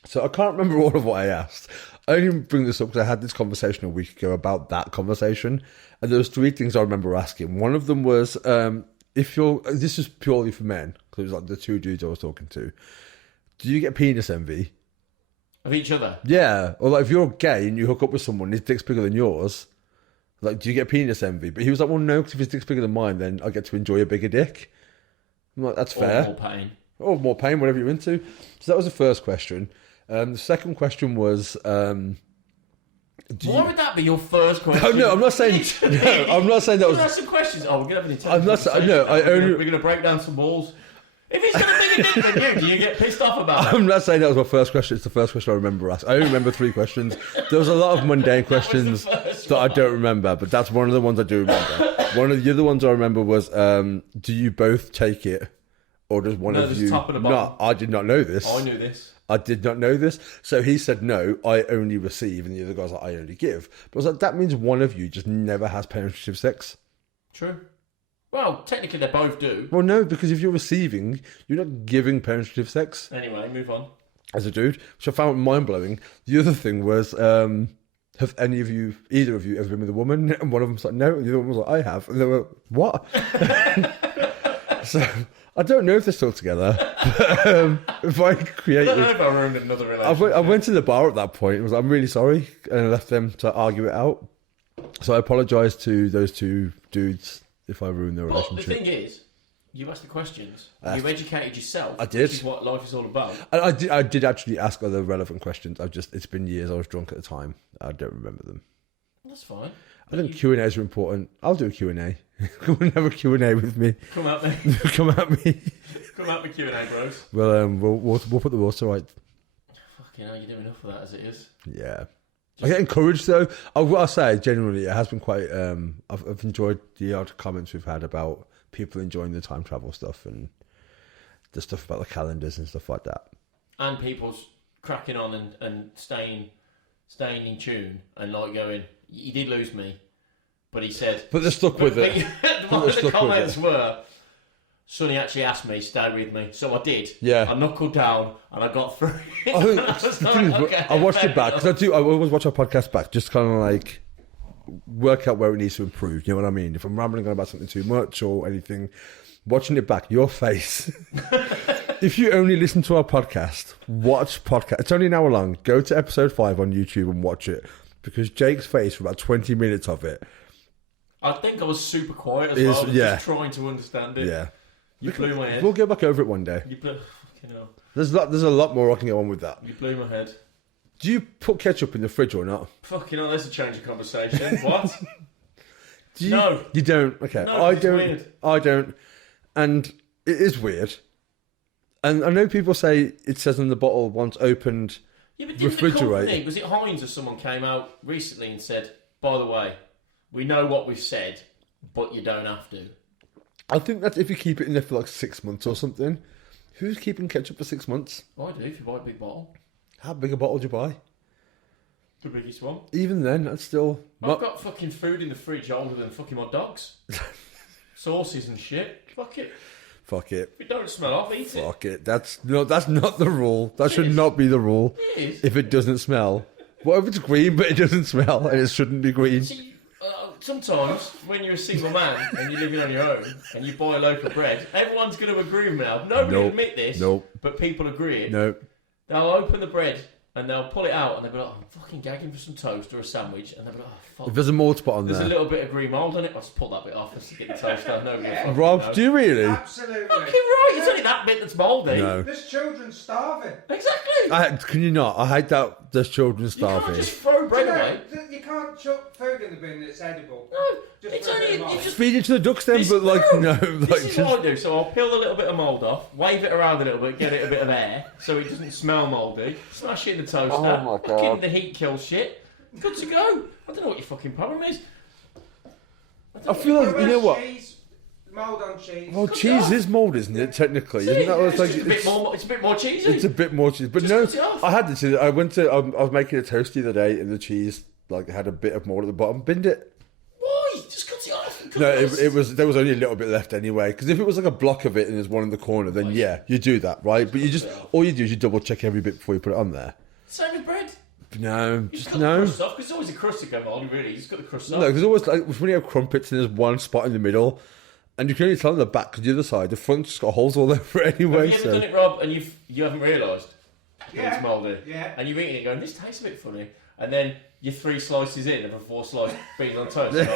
So I can't remember all of what I asked. I only bring this up because I had this conversation a week ago about that conversation. And there was 3 things I remember asking. One of them was, this is purely for men, because it was like the 2 dudes I was talking to. Do you get penis envy? Of each other. Yeah. Or like if you're gay and you hook up with someone, his dick's bigger than yours. Like, do you get penis envy? But he was like, well, no, because if his dick's bigger than mine, then I get to enjoy a bigger dick. I'm like, that's Or fair. more pain. or more pain, whatever you're into. So that was the first question. The second question was, Why would that be your first question? no, I'm not saying. No, I'm not saying that was. Ask some questions. Oh, we're gonna have an intense I'm not. conversation No, now. I only. We're gonna break down some walls. If he's got a bigger dick than you, do you get pissed off about it? I'm not saying that was my first question. It's the first question I remember asking. I only remember 3 questions. There was a lot of mundane questions that I don't remember, but that's one of the ones I do remember. One of the other ones I remember was, do you both take it, or does one of you? Top and a No, bottom. I did not know this. I knew this. I did not know this. So he said, no, I only receive, and the other guy's like, I only give. But I was like, that means one of you just never has penetrative sex. True. Well, technically they both do. Well, no, because if you're receiving, you're not giving penetrative sex. Anyway, move on. As a dude, which I found mind-blowing. The other thing was, have either of you ever been with a woman? And one of them's like, no, and the other one was like, I have. And they were, what? So, I don't know if they're still together. But, if I I don't created... know if I ruined another relationship. I went to the bar at that point and was like, I'm really sorry, and I left them to argue it out. So I apologise to those 2 dudes if I ruined their But relationship. the thing is, you asked the questions. You educated yourself. I did. Which is what life is all about. And I did actually ask other relevant questions. It's been years. I was drunk at the time. I don't remember them. That's fine. I think Q&As are important. I'll do a Q&A. Come and have a Q&A with me. Come at me. Come at me. Come at me, Q&A, bros. Well, we'll put the water right. Fucking hell, you do enough of that as it is. Yeah. I get encouraged though. I'll say genuinely, it has been quite. I've enjoyed the odd comments we've had about people enjoying the time travel stuff and the stuff about the calendars and stuff like that. And people's cracking on and staying in tune and like going, you did lose me, but he said. But they're stuck with it. One of the comments were, Sonny actually asked me, stay with me, so I did. Yeah. I knuckled down and I got through. I think the thing is, I watched it back because I always watch our podcast back, just kind of like work out where it needs to improve. You know what I mean? If I'm rambling on about something too much or anything, watching it back, your face. If you only listen to our podcast, watch podcast. It's only an hour long. Go to episode 5 on YouTube and watch it, because Jake's face for about 20 minutes of it. I think I was super quiet as well, just trying to understand it. Yeah. You blew my head. We'll go back over it one day. You blew. Fucking hell. There's a lot more I can get on with that. You blew my head. Do you put ketchup in the fridge or not? Fucking hell, that's a change of conversation. What? No. You don't? Okay. No, I it's don't. weird. I don't. And it is weird. And I know people say it says on the bottle, once opened, Yeah, but didn't the refrigerate. company, was it Heinz or someone came out recently and said, by the way, we know what we've said, but you don't have to. I think that's if you keep it in there for like 6 months or something. Who's keeping ketchup for 6 months? I do, if you buy a big bottle. How big a bottle do you buy? The biggest one. Even then, that's still... I've got fucking food in the fridge older than fucking my dogs. Sauces and shit. Fuck it. Fuck it. If it don't smell off, eat it. Fuck it. That's not the rule. That should is. not be the rule. It is. If it doesn't smell. What if it's green but it doesn't smell and it shouldn't be green? See, sometimes when you're a single man and you're living on your own and you buy a loaf of bread, everyone's going to agree with me now. Nobody will admit this, but people agree. No. They'll open the bread and they'll pull it out and they'll be like, I'm fucking gagging for some toast or a sandwich. And they'll be like, oh, fuck. If there's a mold spot on There's there. a little bit of green mould on it. I'll just pull that bit off just to get the toast out. Nobody will fucking Rob, know. do you really? Absolutely. Fucking right, it's only that bit that's mouldy. No. There's children starving. Exactly. Can you not? I hate that there's children You starving. can't just throw bread No, away. you can't chuck food in the bin that's edible. No, Just it's throw only... it in the You box. just Feed it to the ducks then, This- but like, no. no. This Like, is just, what I do. So I'll peel a little bit of mould off, wave it around a little bit, get it a bit of air, so it doesn't smell mouldy. Smash it in the toaster. Oh my God. Fucking the heat kills shit. Good to go. I don't know what your fucking problem is. I feel like, you know what? Cheese, mould on cheese. Well, cheese is mold, isn't it? Technically, isn't that what's like? It's a bit more cheesy. It's a bit more cheese, but Just no. cut it off. I had this. I was making a toast the other day, and the cheese like had a bit of mold at the bottom. Binned it. Why? Just cut it off. Cut No, it off. it was there was only a little bit left anyway. Because if it was like a block of it and there's one in the corner, then yeah, you do that, right? But you just all you do is you double check every bit before you put it on there. Same with bread. No, You just just cut no. the crust off, because there's always a crust to go on, really. You just got the crust off. No, because always like when you have crumpets and there's one spot in the middle, and you can only tell on the back because the other side, the front's just got holes all over it anyway. Have you ever done it, Rob, and you haven't realised that Yeah. it's mouldy? Yeah. And you're eating it going, this tastes a bit funny. And then you're 3 slices in of a 4-slice beans on toast. There's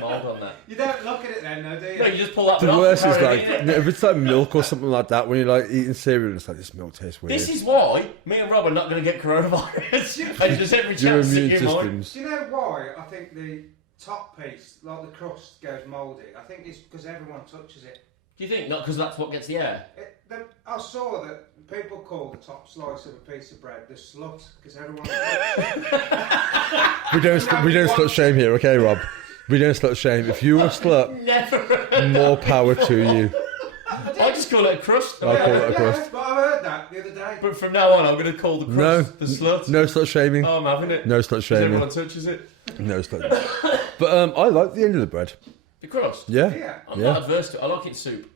mould on that. You don't look at it then, though, do you? No, you just pull that The bit off worst and is carry like, it in. if it's like milk or something like that, when you're like eating cereal, it's like, this milk tastes weird. This is why me and Rob are not going to get coronavirus. And just every Your chance that immune you might. systems. Do you know why I think the top piece, like the crust, goes mouldy? I think it's because everyone touches it. Do you think? Not because that's what gets the air? I saw that people call the top slice of a piece of bread the slut, because everyone... We don't slut shame here, okay, Rob? We don't slut shame. If you were a slut, Never. more power to you. I just call it a crust. I'll call it a crust. But I heard that the other day. But from now on, I'm going to call the crust the slut. No slut shaming. Oh, I'm having it. No slut Because shaming. everyone touches it. No slut. But I like the end of the bread. The crust. Yeah. Yeah. I'm not adverse to it. I like it in soup.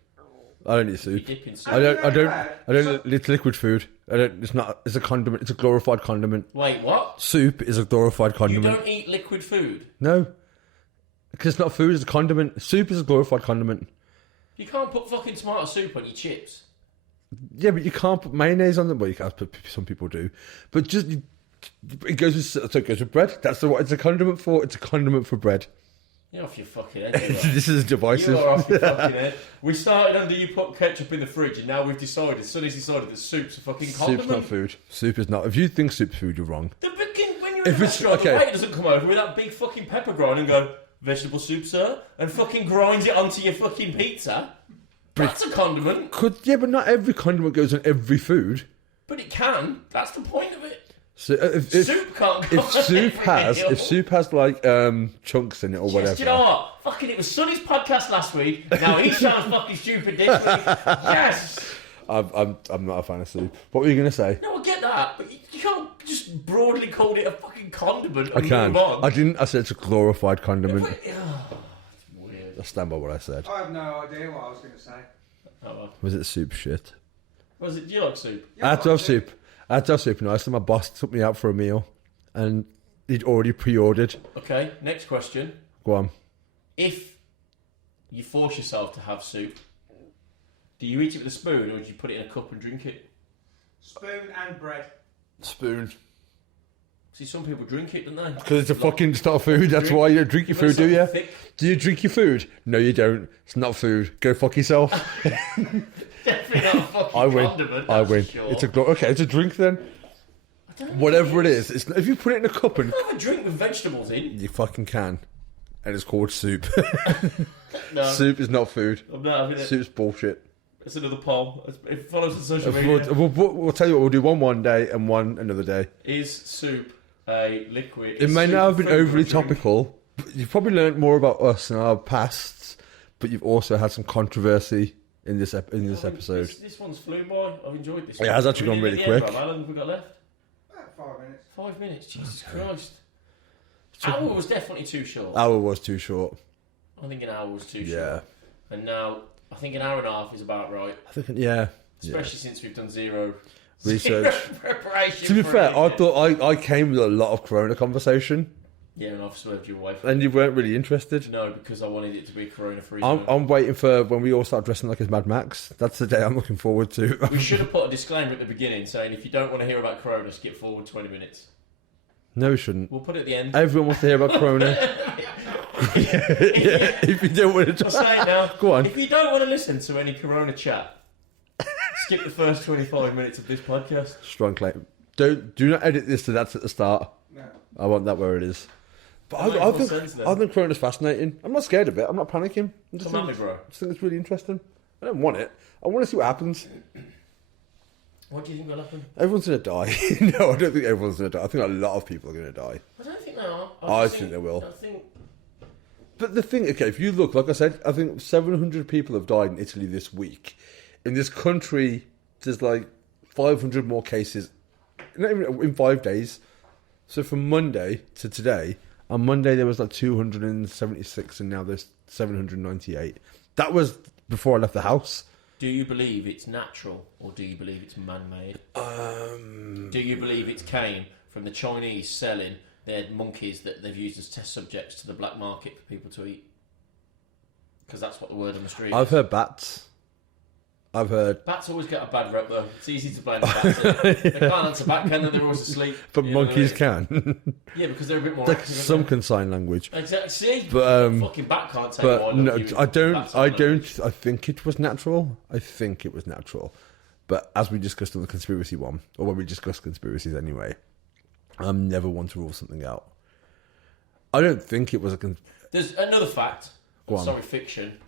I don't eat You soup. dip in soup. I don't. It's liquid food. I don't. It's not. It's a condiment. It's a glorified condiment. Wait, what? Soup is a glorified You condiment. don't eat liquid food? No, because it's not food. It's a condiment. Soup is a glorified condiment. You can't put fucking tomato soup on your chips. Yeah, but you can't put mayonnaise on them. Well, you can. Some people do, but just it goes with so it goes with bread. That's what it's a condiment for. It's a condiment for bread. You're off your fucking head. You are. This is divisive. You are off your fucking head. We started under you put ketchup in the fridge, and now we've decided, Sonny's decided that soup's a fucking condiment. Soup's not food. Soup is not. If you think soup's food, you're wrong. The fucking, when you're If in a it's- restaurant, okay. the waiter doesn't come over with that big fucking pepper grind and go, vegetable soup, sir? And fucking grinds it onto your fucking pizza. That's a condiment. But not every condiment goes on every food. But it can. That's the point of it. So if Soup can't go if on soup every has meal. if soup has like chunks in it or whatever. Yes, do you know what? Fucking, it was Sonny's podcast last week. Now he sounds fucking stupid this week. Yes. I'm not a fan of soup. What were you gonna say? No, I get that, but you can't just broadly call it a fucking condiment I and can. move on. I didn't. I said it's a glorified condiment. It's weird. I stand by what I said. I have no idea what I was going to say. Oh, well. Was it soup shit? Was it? Do you like soup? I had to have soup. I had to have soup. Nice. And my boss took me out for a meal, and he'd already pre-ordered. Okay, next question. Go on. If you force yourself to have soup, do you eat it with a spoon or do you put it in a cup and drink it? Spoon and bread. Spoon. See, some people drink it, don't they? Because it's a fucking. It's not food. That's why you don't drink your food, do you? Thick. Do you drink your food? No, you don't. It's not food. Go fuck yourself. Definitely not a fucking I win. condiment. I That's win. For sure. It's a okay. It's a drink then. I don't know Whatever what it is, it's if you put it in a cup and I have a drink with vegetables in. you fucking can, and it's called soup. No, Soup is not food. I'm not having it. Soup's bullshit. It's another poll. It follows the social media. We'll tell you what. We'll do one day and one another day. Is soup a liquid? It Is may soup not have been food or a overly drink? topical. But you've probably learned more about us and our pasts, but you've also had some controversy in this episode. This one's flew by. I've enjoyed this. It has actually We gone did really it at the end, quick. Rob. How long have we got left? About 5 minutes. 5 minutes. Jesus Christ. Hour was definitely too short. Hour was too short. I think an hour was too Yeah. short. And now I think an hour and a half is about right. I think yeah. Especially since we've done zero Research. preparation. To be for fair, I anything. thought I came with a lot of Corona conversation, Yeah, and I've swerved you away from and you weren't really interested. No, because I wanted it to be Corona free. I'm waiting for when we all start dressing like as Mad Max. That's the day I'm looking forward to. We should have put a disclaimer at the beginning saying if you don't want to hear about Corona, skip forward 20 minutes. No, we shouldn't. We'll put it at the end. Everyone wants to hear about Corona. Yeah, if you don't want to I'll say it now. Go on. If you don't want to listen to any Corona chat, skip the first 25 minutes of this podcast. Strong claim. Do not edit this to that's at the start. No. I want that where it is. But That I makes more sense then. think Corona's fascinating. I'm not scared of it. I'm not panicking. I just Come at think, me, bro. I just think it's really interesting. I don't want it. I want to see what happens. What do you think will happen? Everyone's going to die. No, I don't think everyone's going to die. I think a lot of people are going to die. I don't think they are. I just think they will. I think But the thing, okay, if you look, like I said, I think 700 people have died in Italy this week. In this country, there's like 500 more cases, not even in 5 days. So from Monday to today, on Monday there was like 276 and now there's 798. That was before I left the house. Do you believe it's natural or do you believe it's man-made? Do you believe it came from the Chinese selling their monkeys that they've used as test subjects to the black market for people to eat? Because that's what the word on the street I've is. heard bats. I've heard. Bats always get a bad rep though. It's easy to blame the bats. They can't answer back, can they? They're always asleep. But You know monkeys what I mean? can. Yeah, because they're a bit more Like active. some can sign language. Exactly. See, But, fucking bat can't tell But you. no, I don't. Bats I can't. don't. I think it was natural. But as we discussed on the conspiracy one, or when we discussed conspiracies anyway, I'm never one to rule something out. I don't think it was a. There's another fact. Go on. Sorry, fiction.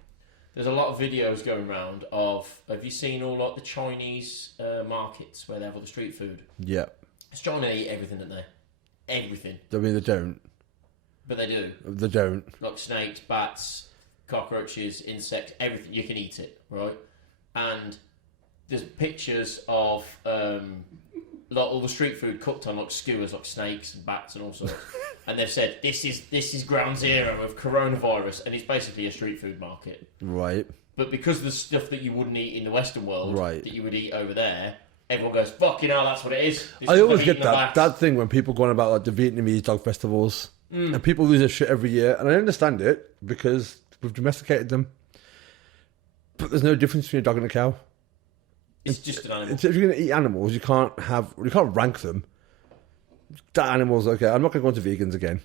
There's a lot of videos going around of. Have you seen all like the Chinese markets where they have all the street food? Yeah. It's China eat everything, don't they? Everything. I mean, they don't. But they do. They don't. Like snakes, bats, cockroaches, insects, everything. You can eat it, right? And there's pictures of like all the street food cooked on like skewers, like snakes and bats and all sorts. And they've said this is ground zero of coronavirus, and it's basically a street food market. Right. But because of the stuff that you wouldn't eat in the Western world, Right. that you would eat over there, everyone goes, "Fucking hell, that's what it is." This I is always for get eating the bats." that thing when people go on about like the Vietnamese dog festivals and people lose their shit every year, and I understand it because we've domesticated them. But there's no difference between a dog and a cow. It's just an animal. If you're going to eat animals, you can't rank them. That animal's okay. I'm not going to go into vegans again.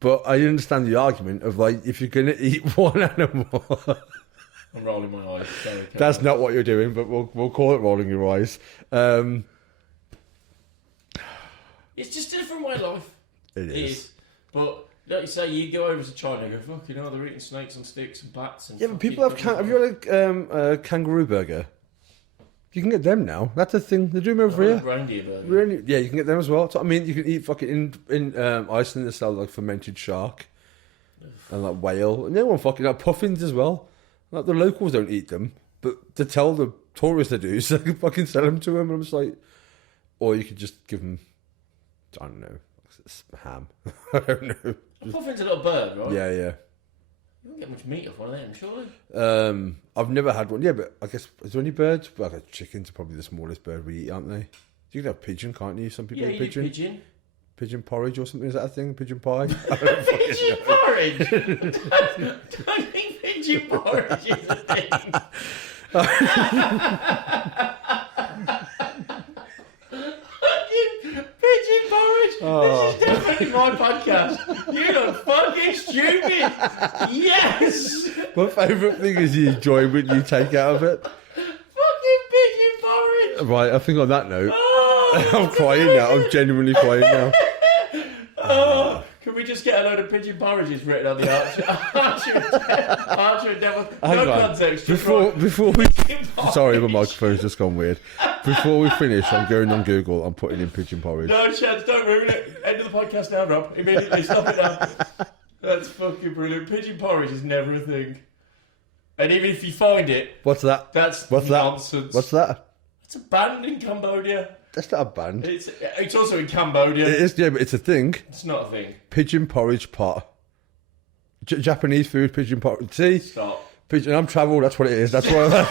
But I understand the argument of like, if you're going to eat one animal, I'm rolling my eyes. Sorry, that's not what you're doing. But we'll call it rolling your eyes. It's just a different way of life. It is. But like you say, you go over to China and go, fucking hell, they're eating snakes on sticks and bats. And Yeah, but people have you had a kangaroo burger? You can get them now. That's a thing. They do them over here. Reindeer burger. Really? Yeah, you can get them as well. So, I mean, you can eat fucking in Iceland. They sell like fermented shark and like whale, and they want fucking like puffins as well. Like the locals don't eat them, but to tell the tourists they do, so they can fucking sell them to them. And I'm just like, or you could just give them, I don't know, ham. I don't know. A puffin's a little bird, right? Yeah, yeah. You won't get much meat off one of them, surely. I've never had one. Yeah, but I guess is there any birds? Well, like chickens are probably the smallest bird we eat, aren't they? You can have pigeon, can't you? Some people Yeah, have you pigeon. do pigeon. Pigeon porridge or something? Is that a thing? Pigeon pie? Pigeon porridge? Don't think pigeon porridge is a thing. Fucking pigeon porridge. Oh. This is definitely my podcast. You look fucking stupid. Yes. My favourite thing is the enjoyment you take out of it. Fucking pigeon porridge. Right, I think on that note, Oh, I'm crying now. I'm genuinely crying now. oh, can we just get a load of pigeon porridges written on the Archer and Devil? Hang No on. context. Just Before we... pigeon porridge. Sorry, my microphone's just gone weird. Before we finish, I'm going on Google. I'm putting in pigeon porridge. No chance, don't ruin it. End of the podcast now, Rob. Immediately stop it now. That's fucking brilliant. Pigeon porridge is never a thing. And even if you find it, What's that? that's What's that? nonsense. What's that? It's a band in Cambodia. That's not a band. It's also in Cambodia. It is, yeah, but it's a thing. It's not a thing. Pigeon porridge pot. Japanese food, pigeon porridge. See? Stop. Pigeon, I'm travelled, that's what it is. That's why I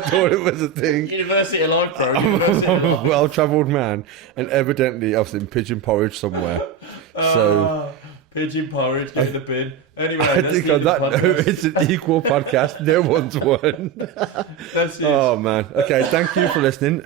thought it was a thing. University of Life, bro. University of I'm a Life. well-travelled man, and evidently I've seen pigeon porridge somewhere. So Pigeon porridge, get in the bin. Anyway, I let's think leave on the that podcast. note, it's an equal podcast. No one's won. That's it. Oh man. Okay, thank you for listening.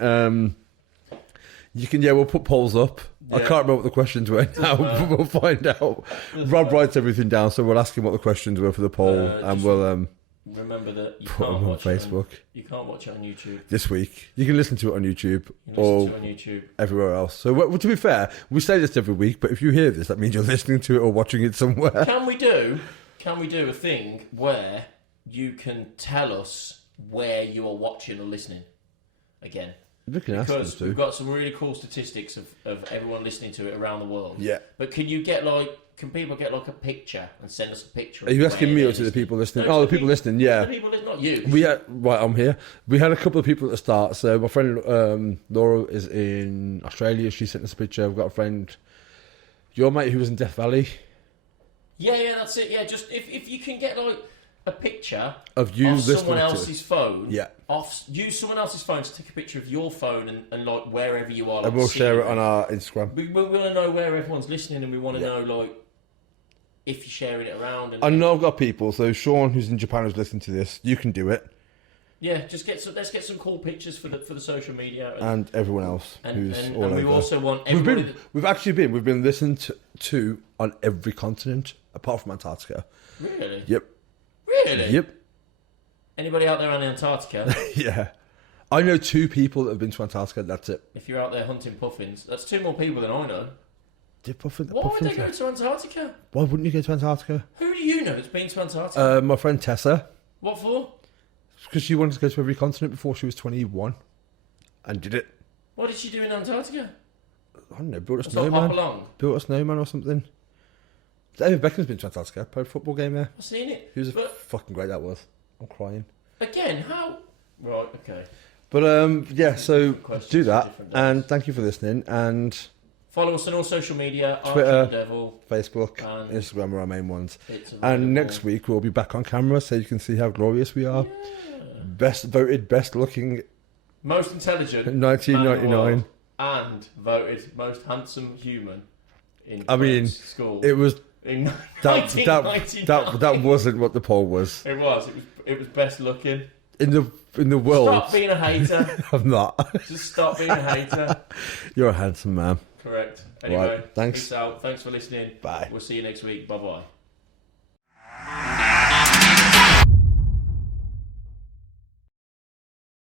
You can, we'll put polls up. I Yeah. can't remember what the questions were now, but we'll find out. Rob writes everything down, so we'll ask him what the questions were for the poll, and just we'll Remember that you put can't them on watch it Facebook you can't watch it on YouTube. this week. You can listen to it on YouTube You or listen to it on YouTube. everywhere else. So, well, to be fair, we say this every week, but if you hear this, that means you're listening to it or watching it somewhere. Can we do a thing where you can tell us where you are watching or listening again? We can ask them Because to. we've got some really cool statistics of everyone listening to it around the world. Yeah. But can people get like a picture and send us a picture? Are you asking where me they're or to the listening? people listening? No, Oh, to the people listening, yeah. The people listening, not you. We had, right, I'm here. We had a couple of people at the start. So my friend Laura is in Australia. She sent us a picture. We've got a friend, your mate who was in Death Valley, Yeah, that's it. Yeah, just if you can get like a picture of you off listening someone to else's phone. Yeah. Use someone else's phone to take a picture of your phone and like wherever you are. Like, and we'll share it on scenery. our Instagram. We want to know where everyone's listening, and we want to Yeah. know like if you're sharing it around. And I know I've got people. So Sean, who's in Japan, who's listening to this. You can do it. Yeah, just let's get some cool pictures for the social media and everyone else who's all over. We also want We've everybody. been listened to on every continent apart from Antarctica. Really? Yep. Really? Yep. Anybody out there on Antarctica? Yeah. I know 2 people that have been to Antarctica. That's it. If you're out there hunting puffins, that's 2 more people than I know. Why would they go to Antarctica? Why wouldn't you go to Antarctica? Who do you know that's been to Antarctica? My friend Tessa. What for? Because she wanted to go to every continent before she was 21. And did it. What did she do in Antarctica? I don't know, built a Hop snowman. along. Built a snowman or something. David Beckham's been to Antarctica. Played a football game there. I've seen it. He was fucking great, that was. I'm crying. Again, how? Right, okay. But, yeah, so do that. And days. thank you for listening. And follow us on all social media. Twitter, Devil, Facebook, and Instagram are our main ones. it's And next week we'll be back on camera so you can see how glorious we are. Yeah. Voted best looking Most intelligent. 1999. And voted most handsome human in school. It was in that 1999. that wasn't what the poll was. It was best looking. In the world. Stop being a hater. I'm not. Just stop being a hater. You're a handsome man. Correct. Anyway, Right, thanks. peace out. Thanks for listening. Bye. We'll see you next week. Bye bye.